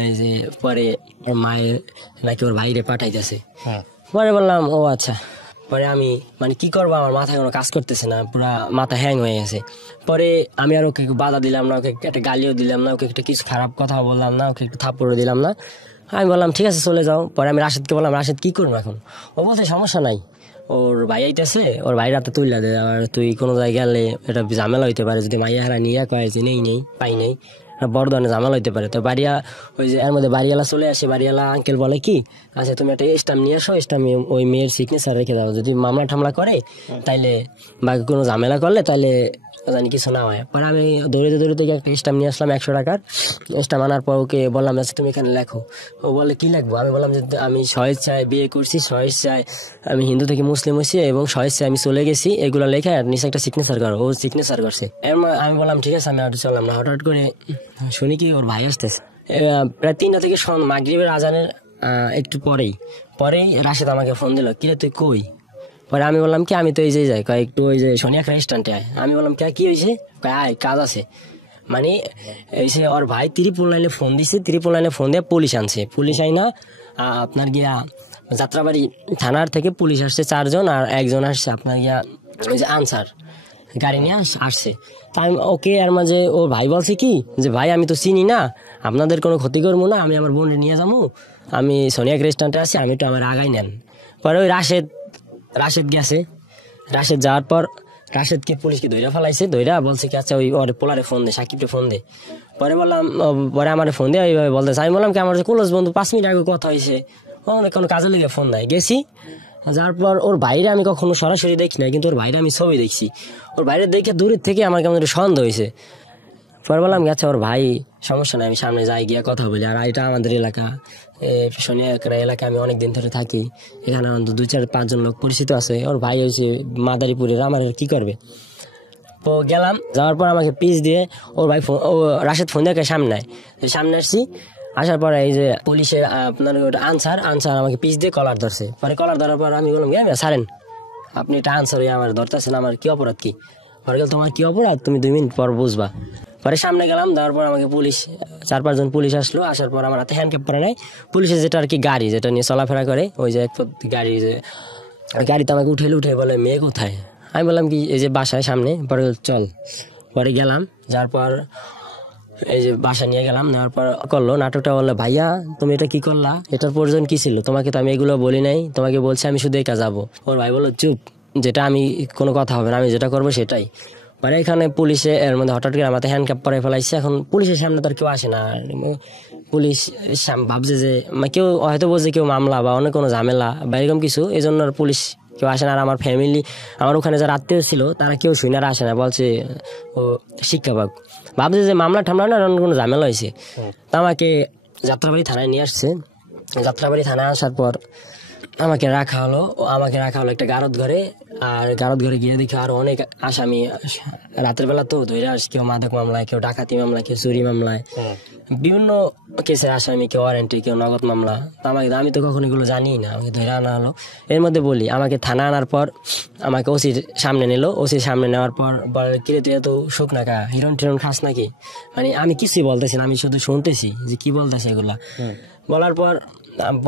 এই যে পরে ওর মায়ের নাকি ওর ভাইরে পাঠাইতেছে। পরে বললাম ও আচ্ছা। পরে আমি মানে কি করবো, আমার মাথায় কোনো কাজ করতেছে না, পুরা মাথা হ্যাং হয়ে গেছে। পরে আমি আর ওকে বাধা দিলাম না, ওকে একটা গালিও দিলাম না, ওকে একটা কিছু খারাপ কথা বললাম না, ওকে একটু থাপ্পড়ও দিলাম না। আমি বললাম ঠিক আছে চলে যাও। পরে আমি রাশেদকে বললাম রাশেদ কি করবো এখন? ও বলছে সমস্যা নাই, ওর ভাই আইতেছে, ওর ভাই রাতে তুইলা দে, আর তুই কোনো জায়গায় গেলে এটা ঝামেলা হইতে পারে, যদি মাইয়া হারা নিয়ে কয় যে নেই পাই নেই, বড় ধরনের ঝামেলা হইতে পারে। তো ওই যে এর মধ্যে বাড়িওয়ালা চলে আসে, বাড়িওয়ালা আঙ্কেল বলে কি আচ্ছা তুমি একটা স্টাম্প নিয়ে আসো, স্টাম্প ওই মেয়ের সিগনেচার রেখে দাও, যদি মামলা টামলা করে তাইলে বাকি কোনো ঝামেলা করলে তাহলে জানি কিছু না হয়। পরে আমি দৌড়িতে একটা স্টাম্প নিয়ে আসলাম 100 টাকার স্টাম্প। আনার পর ওকে বললাম আচ্ছা তুমি এখানে লেখো। ও বলে কি লিখবো? আমি বললাম যে আমি স্বেচ্ছায় বিয়ে করছি, স্বেচ্ছায় আমি হিন্দু থেকে মুসলিম হয়েছি এবং স্বেচ্ছায় আমি চলে গেছি, এগুলো লেখা আর নিচে একটা সিগনেচার করো। ও সিগনেচার করছে। আমি বললাম ঠিক আছে আমি আর চললাম না। হঠাৎ করে শুনি কি ওর ভাই আসতেছে প্রায় 3টা থেকে মাগরিবের আজানের একটু পরেই রাশেদ আমাকে ফোন দিল, কিরে তুই কই? পরে আমি বললাম কি আমি তো এই যে যাই একটু ওই যে সোনিয়াক রেস্টুরেন্টে আয়। আমি বললাম কি হয়েছে? আয় কাজ আছে। মানে এই যে ওর ভাই ত্রিপুল লাইনে ফোন দিছে, ত্রিপুল লাইনে ফোন দিয়ে পুলিশ আনছে। পুলিশ আইনা আপনার গিয়া যাত্রাবাড়ি থানার থেকে পুলিশ আসছে 4 জন, আর একজন আসছে আপনার গিয়া ওই যে আনসার গাড়ি নিয়ে আসছে। তা আমি ওকে এর মাঝে ওর ভাই বলছে কি যে ভাই আমি তো চিনি না, আপনাদের কোনো ক্ষতি করবো না, আমি আমার বোনের নিয়ে যাবো, আমি সোনিয়াক রেস্টুরেন্টে আছি, আমি তো আমার আগাই নেন। পরে ওই রাশেদ গেছে। রাশেদ যাওয়ার পর রাশেদকে পুলিশকে ধৈরা ফেলাইছে, ধৈরা বলছে কি আচ্ছা ওই ওর পোলারে ফোন দে, সাকিবকে ফোন দে। পরে বললাম পরে আমার ফোন দিয়ে এইভাবে বলতেছে, আমি বললাম কি আমার ক্লোজ বন্ধু 5 মিনিট আগে কথা হয়েছে, অনেক কোনো কাজে লেগে ফোন নাই। গেছি, যার পর ওর বাইরে আমি কখনো সরাসরি দেখি নাই, কিন্তু ওর বাইরে আমি ছবি দেখছি। ওর বাইরে দেখে দূরের থেকে আমার কেমন একটু সন্দেহ হয়েছে। পরে বললাম আচ্ছা ওর ভাই, সমস্যা নাই, আমি সামনে যাই গিয়া কথা বলি। আর এটা আমাদের এলাকা, শনিয়া এলাকা, আমি অনেকদিন ধরে থাকি এখানে, 2-4-5 জন লোক পরিচিত আছে। ওর ভাই হয়েছে মাদারীপুরের, আমার কি করবে। তো গেলাম, যাওয়ার পর আমাকে পিস দিয়ে ওর ভাই ও রাশেদ ফোন দিয়ে সামনে নেয়। সামনে আসছি, আসার পরে এই যে পুলিশের আপনার আনসার আমাকে পিস দিয়ে কলার ধরছে। পরে কলার ধরার পর আমি বললাম ছাড়েন, আপনি এটা আনসার হয়ে আমার ধরতেছেন, আমার কি অপরাধ কি? পরে গেল তোমার কি অপরাধ তুমি 2 মিনিট পর বুঝবা। পরে সামনে গেলাম, দেওয়ার পর আমাকে পুলিশ 4-5 জন পুলিশ আসলো। আসার পর আমার হাতে হ্যান্ডকাপ পরে নাই, পুলিশের যেটা আর কি গাড়ি, যেটা নিয়ে চলাফেরা করে, ওই যে গাড়ি, যে গাড়িতে আমাকে উঠে বলে মেয়ে কোথায়? আমি বললাম কি এই যে বাসায় সামনে। পরে চল, পরে গেলাম, যার পর এই যে বাসা নিয়ে গেলাম, নেওয়ার পর করলো নাটকটা, বললো ভাইয়া তুমি এটা কি করলা, এটার প্রয়োজন কি ছিল? তোমাকে তো আমি এগুলো বলি নাই, তোমাকে বলছি আমি শুধু একা যাবো। ওর ভাই বললো চুপ, যেটা আমি কোনো কথা হবে না, আমি যেটা করবো সেটাই। পরে এখানে পুলিশে এর মধ্যে হঠাৎ করে আমাকে হ্যান্ডকাপ পরে ফেলাইছে। এখন পুলিশের সামনে তো আর কেউ আসে না, পুলিশ ভাবছে যে কেউ হয়তো বলছে কেউ মামলা বা অনেক কোনো ঝামেলা বা এরকম কিছু, এই জন্য পুলিশ কেউ আসে না। আর আমার ফ্যামিলি, আমার ওখানে যারা আত্মীয় ছিল তারা কেউ শুনে আর আসে না, বলছে ও শিক্ষা পাক, ভাবছে যে মামলা ঠামলা না অন্য কোনো ঝামেলা হয়েছে। তা আমাকে যাত্রাবাড়ি থানায় নিয়ে আসছে। যাত্রাবাড়ি থানায় আসার পর আমাকে রাখা হলো একটা গারদ ঘরে। আর গারদ ঘরে গিয়ে দেখি আরো অনেক আসামি, রাতের বেলা তো ধরে আসে, কেউ মাদক মামলায়, কেউ ডাকাতি মামলায়, কেউ চুরি মামলায়, বিভিন্ন কেসের আসামি, কেউ ওয়ারেন্টি, কেউ নগদ মামলা। আমি তো কখনো এগুলো জানি না, আমাকে ধরে আনা হলো। এর মধ্যে বলি, আমাকে থানা আনার পর আমাকে ওসির সামনে নিল। ওসির সামনে নেওয়ার পর বলে কিরে তুই এত শুক নাকা, হিরন টিরন খাস নাকি? মানে আমি কিছুই বলতেছি না, আমি শুধু শুনতেছি যে কি বলতেছে এগুলা। বলার পর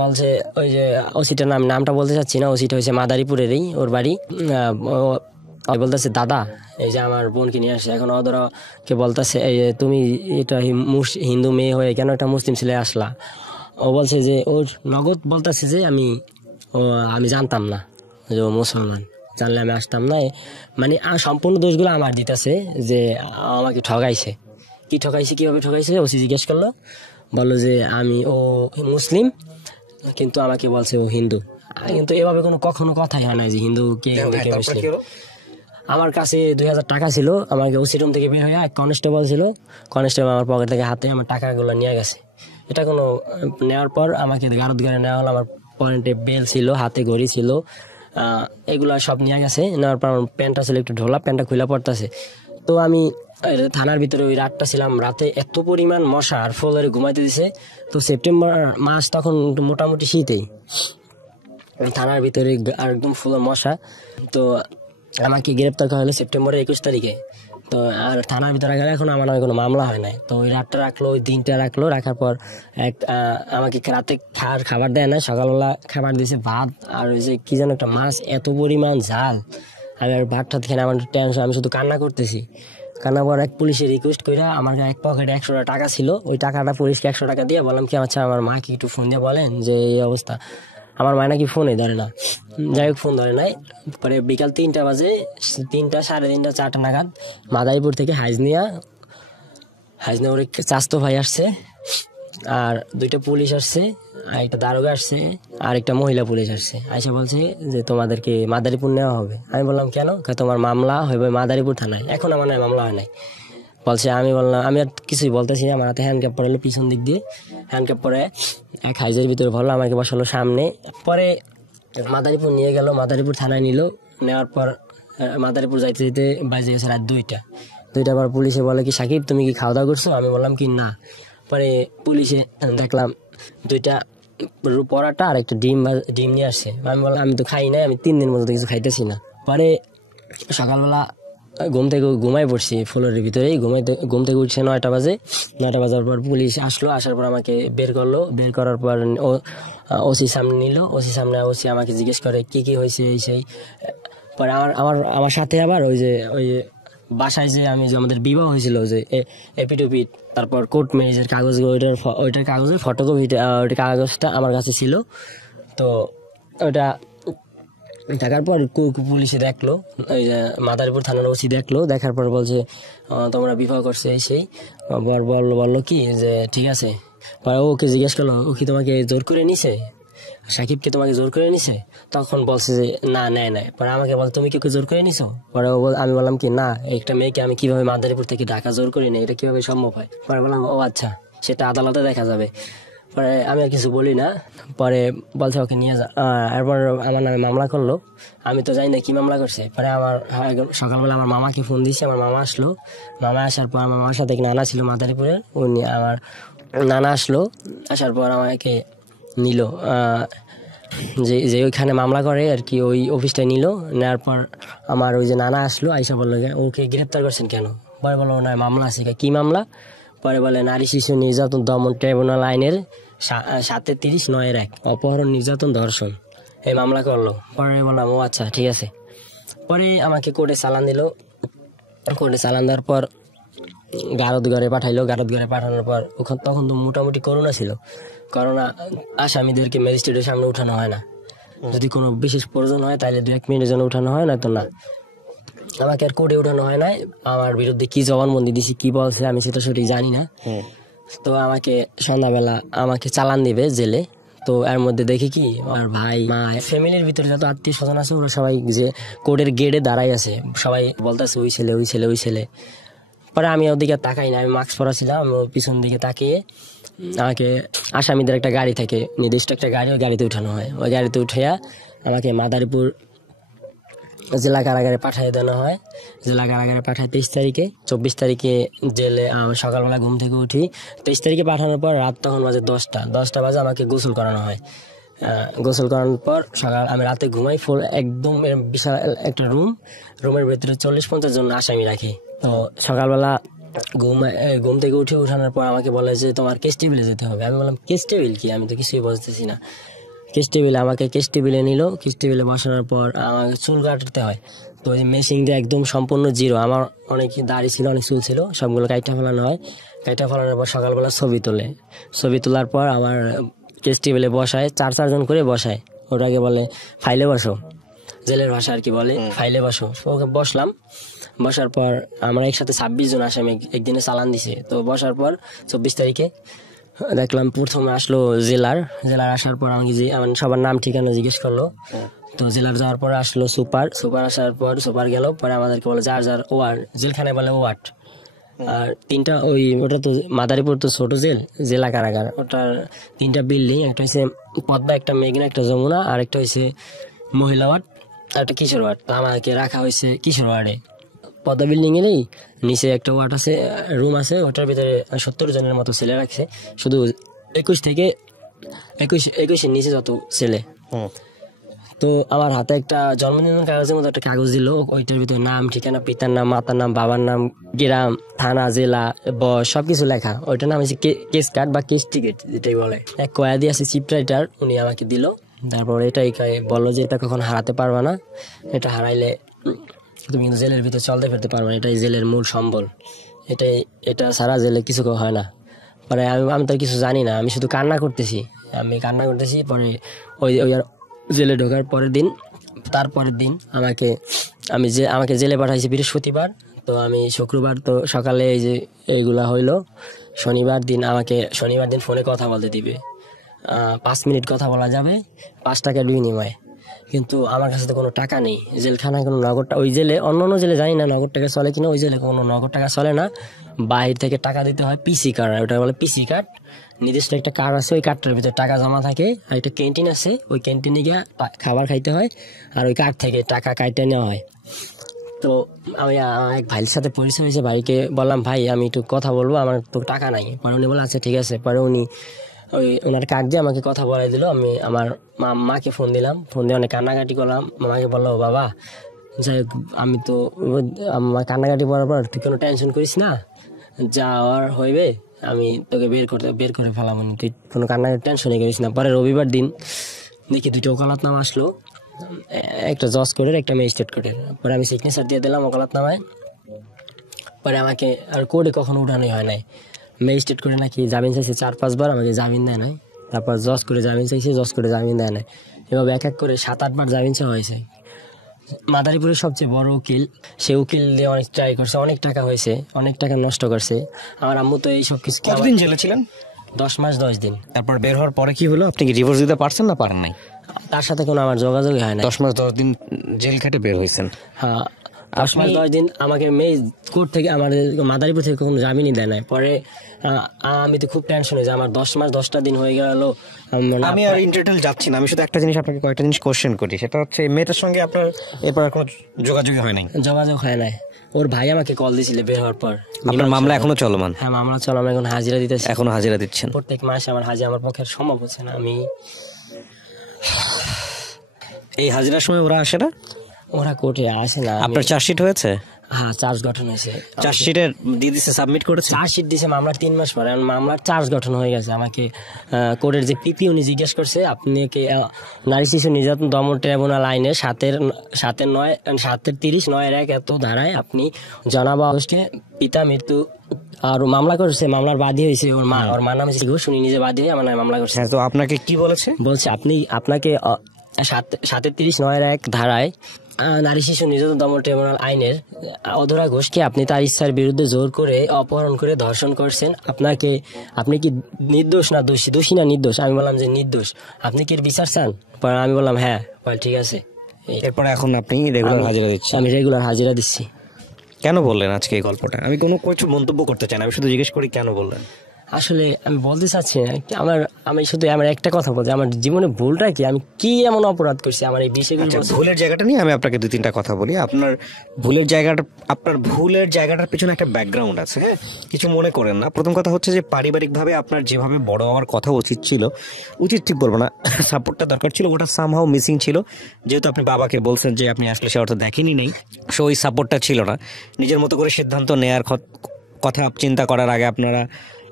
বলছে, ওই যে ওসিটার নামটা বলতে চাচ্ছি না, ওসিটা হয়েছে মাদারীপুরেরই, ওর বাড়ি। বলতেছে দাদা এই যে আমার বোনকে নিয়ে আসছে, এখন ওদেরকে বলতেছে তুমি এটা হিন্দু মেয়ে হয়ে কেন একটা মুসলিম ছেলে আসলা? ও বলছে যে ওর নগদ বলতেছে যে আমি জানতাম না যে ও মুসলমান, জানলে আমি আসতাম না। মানে সম্পূর্ণ দোষগুলো আমার দিতেছে, যে আমাকে ঠকাইছে। কিভাবে ঠকাইছে ওসি জিজ্ঞেস করলো, বললো যে ও মুসলিম, কিন্তু আমাকে বলছে ও হিন্দু। কিন্তু এভাবে কখনো কথাই হয় না যে হিন্দু কে মুসলিম। আমার কাছে 2000 টাকা ছিল, আমাকে ওসি রুম থেকে বের হয়ে এক কনস্টেবল ছিল, কনস্টেবল আমার পকেট থেকে হাতে আমার টাকাগুলো নিয়ে গেছে। এটা নেওয়ার পর আমাকে গারদ ঘরে নেওয়া হলো। আমার পয়েন্টে বেল ছিল, হাতে ঘড়ি ছিল, এগুলা সব নিয়ে গেছে। নেওয়ার পর আমার প্যান্টটা ছিল একটু ঢোলা, প্যান্টটা খুলে পড়তেছে। তো আমি থানার ভিতরে ওই রাতটা ছিলাম, রাতে এত পরিমাণ মশা আর ফ্লোরে ঘুমাইতে দিছে। তো সেপ্টেম্বর মাস, তখন মোটামুটি শীতেই, থানার ভিতরে আর একদম ফুল মশা। তো আমাকে গ্রেপ্তার করা হলো সেপ্টেম্বরের 21 তারিখে। তো আর থানার ভিতরে গেলে এখন আমার নামে কোনো মামলা হয় নাই। তো ওই রাতটা রাখলো, ওই দিনটা রাখলো। রাখার পর আমাকে রাতে খাবার দেয় না, সকালবেলা খাবার দিয়েছে ভাত আর ওই যে কি যেন একটা মাছ, এত পরিমাণ ঝাল। আমি আর ভাতটা খেয়ে আমার টেনশন, আমি শুধু কান্না করতেছি। কান্না পর এক পুলিশে রিকোয়েস্ট করে আমার এক পকেটে 100 টাকা ছিল, ওই টাকাটা পুলিশকে 100 টাকা দিয়ে বললাম কি আচ্ছা আমার মাকে একটু ফোন দিয়ে বলেন যে এই অবস্থা। আমার মা নাকি ফোনে ধরে না, যাই হোক ফোন ধরে নাই। পরে বিকাল 3টা বাজে, 3টা, 3:30, 4টা নাগাদ মাদারীপুর থেকে হাজনিয়া ওর চাস্তো ভাই আসছে, আর 2টা পুলিশ আসছে, আর একটা দারোগা আসছে, আর একটা মহিলা পুলিশ আসছে। আইসা বলছে যে তোমাদেরকে মাদারীপুর নেওয়া হবে। আমি বললাম কেন? তোমার মামলা হইবে মাদারীপুর থানায়। এখন আমার মামলা হয় নাই বলছে। আমি বললাম, আমি আর কিছুই বলতেছি না, আমার হাতে হ্যান্ডকাপ পরালো পিছন দিক দিয়ে। হ্যান্ডকাপ পরে এক হাইজের ভিতরে ভরলো, আমাকে বসালো সামনে। পরে মাদারীপুর নিয়ে গেল, মাদারীপুর থানায় নিল। নেওয়ার পর মাদারীপুর যাইতে যেতে বাজে গেছে রাত 2টা। পর পুলিশে বলে কি সাকিব তুমি কি খাওয়া দাওয়া করছো? আমি বললাম কি না। পরে পুলিশে দেখলাম 2টা পরাটা আর একটা ডিম নিয়ে আসছে। আমি বললাম আমি তো খাই নাই, আমি 3 দিন মতো কিছু খাইতেছি না। পরে সকালবেলা ঘুম থেকে ঘুমাই পড়ছি ফ্লোরের ভিতরেই, ঘুম থেকে উঠছে 9টা বাজে। 9টা বাজার পর পুলিশ আসলো, আসার পর আমাকে বের করলো। বের করার পর ওসি সামনে নিল। ওসি আমাকে জিজ্ঞেস করে কি কি হয়েছে এই সেই। পরে আমার সাথে আবার ওই যে বাসায় যে আমাদের বিবাহ হয়েছিল, যে এপিটুপিট, তারপর কোর্ট ম্যারেজের কাগজ, ওইটার কাগজের ফটোকপি, ওইটা কাগজটা আমার কাছে ছিল। তো ওইটা দেখার পর পুলিশে দেখলো, ওই যে মাদারীপুর থানার ওসি দেখলো, দেখার পর বলছে তোমরা বিবাহ করছে এই সেই। বললো কি যে ঠিক আছে। পরে ওকে জিজ্ঞেস করলো, ও কি তোমাকে জোর করে নিছে, সাকিবকে তোমাকে জোর করে নিছে? তখন বলছে যে না, নেয় নাই। পরে আমাকে বল, তুমি কি জোর করে নিছো? পরে আমি বললাম কি না, একটা মেয়েকে আমি কিভাবে মাদারীপুর থেকে ঢাকা জোর করে নিই, এটা কিভাবে সম্ভব হয়? পরে বললাম ও আচ্ছা, সেটা আদালতে দেখা যাবে। পরে আমি আর কিছু বলি না। পরে বলছে ওকে নিয়ে যা। এরপর আমার নামে মামলা করলো। আমি তো জানি না কি মামলা করছে। পরে আমার সকালবেলা আমার মামাকে ফোন দিয়েছে, আমার মামা আসলো। মামা আসার পর আমার মামার সাথে নানা ছিল মাদারীপুরের, উনি আমার নানা আসলো। আসার পর আমাকে নিল, যে ওইখানে মামলা করে আর কি, ওই অফিসটাই নিল। নেওয়ার পর আমার ওই যে নানা আসলো, আইসা বললো ওকে গ্রেপ্তার করছেন কেন? পরে বললো না মামলা আছে। কি মামলা? পরে বলে নারী শিশু নির্যাতন দমন ট্রাইব্যুনাল আইনের 7:30(9)(1) অপহরণ, নির্যাতন, ধর্ষণ, এই মামলা করলো। পরে বললাম ও আচ্ছা ঠিক আছে। পরে আমাকে কোর্টে চালান দিল। কোর্টে চালান দেওয়ার পর গারদঘরে পাঠাইলো। গারদঘরে পাঠানোর পর তখন তো মোটামুটি করোনা ছিল। করোনা আসামিদেরকে ম্যাজিস্ট্রেটের সামনে উঠানো হয় না, যদি কোনো বিশেষ প্রয়োজন হয় তাহলে 2-1 মিনিটের জন্য উঠানো হয়, না তো না। আমাকে আর কোর্টে উঠানো হয় নাই। আমার বিরুদ্ধে কি জবানবন্দি দিছি, কি বলছে আমি সেটা সঠিক জানি না। তো আমাকে সন্ধ্যাবেলা আমাকে চালান দিবে জেলে। তো এর মধ্যে দেখি কি আমার ভাই, মা, ফ্যামিলির ভিতরে যত আত্মীয় স্বজন আছে ওরা সবাই যে কোর্টের গেটে দাঁড়াই আছে, সবাই বলতেছে ওই ছেলে, ওই ছেলে, ওই ছেলে। পরে আমি ওদিকে তাকাই না, আমি মাস্ক পরা ছিলাম। আমি পিছন দিকে তাকিয়ে আমাকে আসামিদের একটা গাড়ি থেকে, নির্দিষ্ট একটা গাড়ি, ওই গাড়িতে উঠানো হয়। ওই গাড়িতে উঠাইয়া আমাকে মাদারীপুর জেলা কারাগারে পাঠিয়ে দেওয়া হয়। জেলা কারাগারে পাঠায় 23 তারিখে। 24 তারিখে জেলে সকালবেলা ঘুম থেকে উঠি। 23 তারিখে পাঠানোর পর রাত তখন বাজে 10টা বাজে, আমাকে গোসল করানো হয়। গোসল করানোর পর আমি রাতে ঘুমাই ফুল, একদম বিশাল একটা রুমের ভেতরে 40-50 জন আসামি রাখি। তো সকালবেলা ঘুম থেকে উঠানোর পর আমাকে বলে যে তোমার কেস টেবিলে যেতে হবে। আমি বললাম কেস টেবিল কি, আমি তো কিছুই বুঝতেছি না। কেস টেবিলে আমাকে কেস টেবিলে নিল। কেস টেবিলে বসানোর পর আমাকে চুল কাটতে হয়। তো ওই মেশিন দিয়ে একদম সম্পূর্ণ জিরো, আমার অনেক দাড়ি ছিল, অনেক চুল ছিল, সবগুলো কাইটা ফেলানো হয়। কাইটা ফেলানোর পর সকালবেলা ছবি তোলার পর আমার কেস টেবিলে বসায়, 4 জন করে বসায়। ওটাকে বলে ফাইলে বসো, জেলের ভাষা আর কি বলে ফাইলে বসো। ওকে বসলাম। বসার পর আমরা একসাথে 26 জন আসামি একদিনে চালান দিছে। তো বসার পর 24 তারিখে দেখলাম প্রথমে আসলো জেলার আসার পর আমাকে আমার সবার নাম ঠিকানা জিজ্ঞেস করলো। তো জেলার যাওয়ার পর আসলো সুপার আসার পর সুপার গেল। পরে আমাদেরকে বলে যার ওয়ার্ড, জেলখানায় বলে ওয়ার্ড। আর 3টা ওটা তো মাদারীপুর তো ছোট জেলা কারাগার, ওটার 3টা বিল্ডিং, একটা হচ্ছে পদ্মা, একটা মেঘনা, একটা যমুনা, আর একটা হচ্ছে মহিলা ওয়ার্ড, আর একটা কিশোর ওয়ার্ড। তো আমাকে রাখা হয়েছে কিশোর ওয়ার্ডে। পদ্মা বিল্ডিং এরই নিচে একটা ওয়ার্ড আছে, রুম আছে, ওটার ভিতরে 70 জনের মতো ছেলে রাখছে, শুধু 21-21 নিচে যত ছেলে। তো আমার হাতে একটা জন্মদিনের কাগজের মতো একটা কাগজ দিল, ওইটার ভিতরে নাম, ঠিকানা, পিতার নাম, মাতার নাম, বাবার নাম, গ্রাম, থানা, জেলা, বয়স, সবকিছু লেখা। ওইটার নাম হচ্ছে কেস কার্ড বা কেস টিকিট যেটাই বলে। এক কয়েদি আছে চিফ রাইটার, উনি আমাকে দিল। তারপর এটাই বললো যে এটা কখন হারাতে পারবা না, এটা হারাইলে তুমি কিন্তু জেলের ভিতরে চলতে ফিরতে পারবে না, এটাই জেলের মূল সম্বল, এটা সারা জেলে কিছু হয় না। পরে আমি তো কিছু জানি না, আমি শুধু কান্না করতেছি। পরে ওই জেলে ঢোকার তারপরের দিন আমাকে জেলে পাঠাইছে বৃহস্পতিবার। তো আমি শুক্রবার তো সকালে এই যে এইগুলা হইলো। শনিবার দিন ফোনে কথা বলতে দিবে, 5 মিনিট কথা বলা যাবে 5 টাকার বিনিময়ে। কিন্তু আমার কাছে তো কোনো টাকা নেই, জেলখানায় কোনো নগদ, ওই জেলে অন্য জেলে জানি না নগদ টাকা চলে কিনা, ওই জেলে কোনো নগদ টাকা চলে না, বাহির থেকে টাকা দিতে হয়। পিসি কার্ড, ওটা বলে পিসি কার্ড, নির্দিষ্ট একটা কার্ড আছে, ওই কার্ডটার ভিতরে টাকা জমা থাকে। আর একটা ক্যান্টিন আছে, ওই ক্যান্টিনে গিয়ে খাবার খাইতে হয়, আর ওই কার্ড থেকে টাকা কাটতে নেওয়া হয়। তো আমি এক ভাইয়ের সাথে পরিচয় হয়েছে, ভাইকে বললাম ভাই আমি একটু কথা বলবো, আমার তো টাকা নাই। পরে উনি বলে আচ্ছা ঠিক আছে। পরে ওনার কার্ড দিয়ে আমাকে কথা বলাই দিল। আমি আমার মাকে ফোন দিলাম, ফোন দিয়ে অনেক কান্নাকাটি করলাম। মামাকে বললো বাবা যাই হোক, আমি তো আমার কান্নাকাটি করার পর তুই কোনো টেনশন করিস না, যাওয়ার হইবে আমি তোকে বের করে ফেলাম, তুই কোনো কান্নাকাটি টেনশনই করিস না। পরে রবিবার দিন দেখি 2টা ওকালতনামা আসলো, একটা জজ কোর্টের, একটা ম্যাজিস্ট্রেট কোর্টের। পরে আমি সিগনেচার দিয়ে দিলাম ওকালতনামায়। পরে আমাকে আর কোর্টে কখনো উঠানোই হয় নাই। ম্যাজিস্ট্রেট কোর্টে নাকি জামিন চাইছে 4-5 বার, আমাকে জামিন দেয় নাই। তারপর জজ কোর্টে জামিন চাইছে, জজ কোর্টে জামিন দেয় নাই। এভাবে এক করে 7-8 বার জামিন চাওয়া হয়েছে, মাদারীপুরের সবচেয়ে বড় উকিল, সে উকিল দিয়ে অনেক ট্রাই করছে, অনেক টাকা হয়েছে, অনেক টাকা নষ্ট করছে। আমার আম্মু তো এই সব কিছু কতদিন জেলে ছিলেন? 10 মাস 10 দিন। তারপর বের হওয়ার পরে কি হলো? আপনি কি ডিভোর্স দিতে পারছেন না পারেন নাই? তার সাথে কোনো আমার যোগাযোগই হয় না। 10 মাস 10 দিন জেল খেটে বের হয়েছেন। হ্যাঁ, 10 মাস 10 দিন আমাকে মেয়ে কোর্ট থেকে, আমার মাদারীপুর থেকে কোনো জামিনই দেয় নাই। পরে আমি তো খুব টেনশন হয়েছে, আমার 10 মাস 10টা দিন হয়ে গেল। আমি আর ইন্টারটেল যাচ্ছি না, আমি শুধু একটা জিনিস আপনাকে কয়েকটা জিনিস কোশ্চেন করি, সেটা হচ্ছে এই মেয়েটার সঙ্গে আপনার এরপর আর কোনো যোগাযোগই হয় নাই? যোগাযোগ হয় নাই। ওর ভাই আমাকে কল দিয়েছিল বের হওয়ার পর। আপনার মামলা এখনো চলমান? হ্যাঁ, মামলা চলো, আমি এখন হাজিরা দিতেছি। এখনো হাজিরা দিচ্ছেন? প্রত্যেক মাসে আমার হাজিরা আমার পক্ষে সম্ভব হচ্ছে না। আমি এই হাজিরার সময় ওরা আসে না? ওরা কোর্টে আসে না। আপনার চার্জশিট হয়েছে? হ্যাঁ, চার্জ গঠন হয়েছে। চার্জশিটের দিয়ে দিছে, সাবমিট করেছে? চার্জশিট দিয়েছে মামলার 3 মাস পরে, মামলার চার্জ গঠন হয়ে গেছে। আমাকে কোর্টের যে পিপি উনি জিজ্ঞেস করছে, আপনি কি নারী শিশু নির্যাতন দমন ট্রাইব্যুনাল আইনে 7-9-30-9-1 এত ধারায় আপনি জনাব আউসকে পিতা মৃত্যু আর মামলা করেছে, মামলার বাদী হয়েছে ওর মা। ওর মার নাম হচ্ছে ঘোষ, উনি নিজে বাদী হয়ে আমার নামে মামলা করছে। হ্যাঁ, তো আপনাকে কি বলেছে? বলছে আপনাকে 7-30-9-1 ধারায় নারী শিশু নির্যাতন দমন ট্রাইব্যুনাল আইনের অধরা ঘোষকে আপনি তার ইচ্ছার বিরুদ্ধে জোর করে অপহরণ করে ধর্ষণ করছেন। আপনি কি নির্দোষ না দোষী? দোষী না নির্দোষ? আমি বললাম যে নির্দোষ। আপনি কি এর বিচার চান? পরে আমি বললাম হ্যাঁ। ঠিক আছে। এরপরে এখন আপনি রেগুলার হাজিরা দিচ্ছেন? আমি রেগুলার হাজিরা দিচ্ছি। কেন বললেন আজকে এই গল্পটা? আমি কোনো কিছু মন্তব্য করতে চাই না, আমি শুধু জিজ্ঞেস করি কেন বললেন। আসলে আমি বলতে চাচ্ছি না, আমি শুধু আমার একটা কথা বলছি, আমার জীবনে ভুলটা কি, আমি কি এমন অপরাধ করছি আমার এই বিষয়গুলো। ভুলের জায়গাটা নিয়ে আমি আপনাকে 2-3টা কথা বলি। আপনার ভুলের জায়গাটার পিছনে একটা ব্যাকগ্রাউন্ড আছে, হ্যাঁ, কিছু মনে করেন না। প্রথম কথা হচ্ছে যে পারিবারিকভাবে আপনার যেভাবে বড় হওয়ার কথা উচিত ঠিক বলবো না, সাপোর্টটা দরকার ছিল, ওটা সামহাও মিসিং ছিল। যেহেতু আপনি বাবাকে বলছেন যে আপনি আসলে সে অর্থ দেখেনি নেই, সো ওই সাপোর্টটা ছিল না। নিজের মতো করে সিদ্ধান্ত নেয়ার কথা চিন্তা করার আগে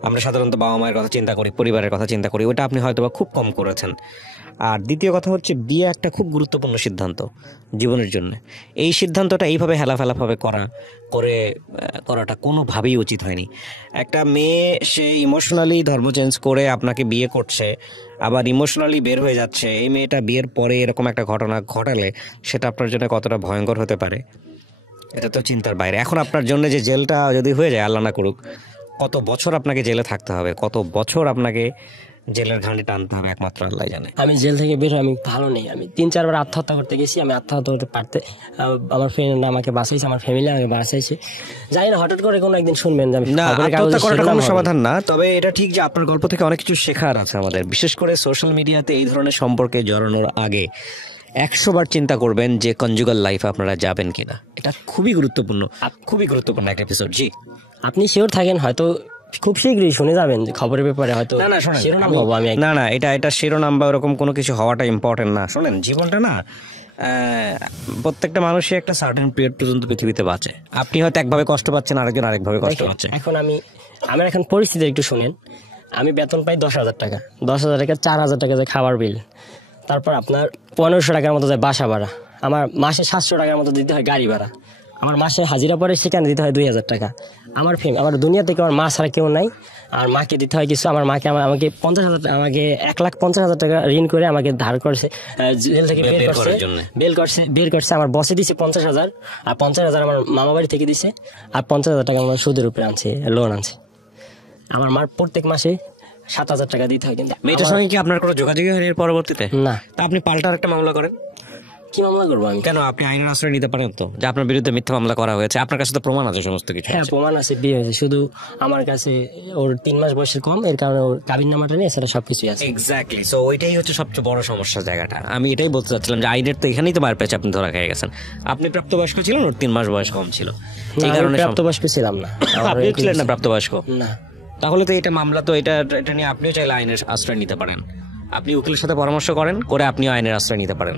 আমরা সাধারণত বাবা মায়ের কথা চিন্তা করি, পরিবারের কথা চিন্তা করি, ওটা আপনি হয়তো বা খুব কম করেছেন। আর দ্বিতীয় কথা হচ্ছে বিয়ে একটা খুব গুরুত্বপূর্ণ সিদ্ধান্ত জীবনের জন্য। এই সিদ্ধান্তটা এইভাবে হেলাফেলাভাবে করাটা কোনোভাবেই উচিত হয়নি। একটা মেয়ে সে ইমোশনালি ধর্ম চেঞ্জ করে আপনাকে বিয়ে করছে, আবার ইমোশনালি বের হয়ে যাচ্ছে, এই মেয়েটা বিয়ের পরে এরকম একটা ঘটনা ঘটালে সেটা আপনার জন্য কতটা ভয়ঙ্কর হতে পারে এটা তো চিন্তার বাইরে। এখন আপনার জন্য যে জেলটা যদি হয়ে যায়, আল্লাহ না করুক, কত বছর আপনাকে জেলে থাকতে হবে, কত বছর আপনাকে জেলের ঘানি টানতে হবে, একমাত্র আল্লাহ জানে। আমি জেল থেকে বের হয়ে আমি ভালো নেই। আমি 3-4 বার আত্মহত্যা করতে গেছি, আমি আত্মহত্যা করতে পারতে, আমার ফ্রেন্ডরা আমাকে বাঁচাইছে, আমার ফ্যামিলি আমাকে বাঁচাইছে। জানি না হঠাৎ করে কোনো একদিন শুনবেন যে আমি না, আত্মহত্যা করাটা কোনো সমাধান না। তবে এটা ঠিক যে আপনার গল্প থেকে অনেক কিছু শেখার আছে আমাদের, বিশেষ করে সোশ্যাল মিডিয়াতে এই ধরনের সম্পর্কে জড়ানোর আগে 100 বার চিন্তা করবেন যে কনজুগাল লাইফে আপনারা যাবেন কিনা। এটা খুবই গুরুত্বপূর্ণ একটা এপিসোড। জি, আপনি শিওর থাকেন, হয়তো খুব শীঘ্রই শুনে যাবেন খবরের ব্যাপারে, হয়তো শিরোনাম হবো আমি। না, এটা শিরোনাম বা ওরকম কোনো কিছু হওয়াটা ইম্পর্টেন্ট না। শোনেন, জীবনটা না, প্রত্যেকটা মানুষই একটা সার্টেন পিরিয়ড পর্যন্ত পৃথিবীতে বাঁচে। আপনি হয়তো একভাবে কষ্ট পাচ্ছেন, আরেকজন আরেকভাবে কষ্ট পাচ্ছে। এখন আমার এখন পরিস্থিতি একটু শুনেন। আমি বেতন পাই 10,000 টাকা, 10,000 টাকা 4,000 টাকা যায় খাবার বিল, তারপর আপনার 1500 টাকার মতো যায় বাসা ভাড়া, আমার মাসে 700 টাকার মতো দিতে হয় গাড়ি ভাড়া, আমার মাসে হাজিরা পরে সেখানে দিতে হয় 2,000 টাকা। আমার দুনিয়া থেকে আমার মা ছাড়া কেউ নাই, আর মাকে দিতে হয় কিছু। আমার মাকে আমাকে 50,000 আমাকে 1,50,000 টাকা ঋণ করে আমাকে ধার করছে, জেল থেকে বের করছে। আমার বসে দিছে 50,000, আর 50,000 আমার মামা বাড়ি থেকে দিছে, আর 50,000 টাকা আমার সুদের উপরে আনছে, লোন আনছে। আমার মার প্রত্যেক মাসে 7,000 টাকা দিতে হয়। কিন্তু মেয়েটার সঙ্গে কি আপনার কোনো যোগাযোগই হয়নি এর পরবর্তীতে? না। তা আপনি পাল্টা একটা মামলা করেন। কি মামলা করবো আমি? কেন? আপনি আইনের আশ্রয় নিতে পারেন তো, যে আপনার বিরুদ্ধে মিথ্যা মামলা করা হয়েছে, আপনার কাছে তো প্রমাণ আছে সমস্ত কিছু। হ্যাঁ, প্রমাণ আছে, বিয়ে হয়েছে, শুধু আমার কাছে ওর 3 মাস বয়সের কম, এর কারণে ওর কাবিন নামাটা নেই, সেটা সবকিছুই আছে। এক্স্যাক্টলি, সো ওইটাই হচ্ছে সবচেয়ে বড় সমস্যার জায়গাটা। আমি এটাই বলতে চাচ্ছিলাম যে আইনের তো এখানেই তো মার পেয়েছে, আপনি ধরা খেয়ে গেছেন। আপনি প্রাপ্তবয়স্ক ছিলেন, ওর 3 মাস বয়স কম ছিল, এই কারণে প্রাপ্তবয়স্ক ছিলাম না। আপনি ছিলেন না প্রাপ্তবয়স্ক? না। তাহলে তো এটা মামলা, তো এটা নিয়ে আপনিও চাইলে আইনের আশ্রয় নিতে পারেন। আপনি উকিলের সাথে পরামর্শ করে আপনিও আইনের আশ্রয় নিতে পারেন।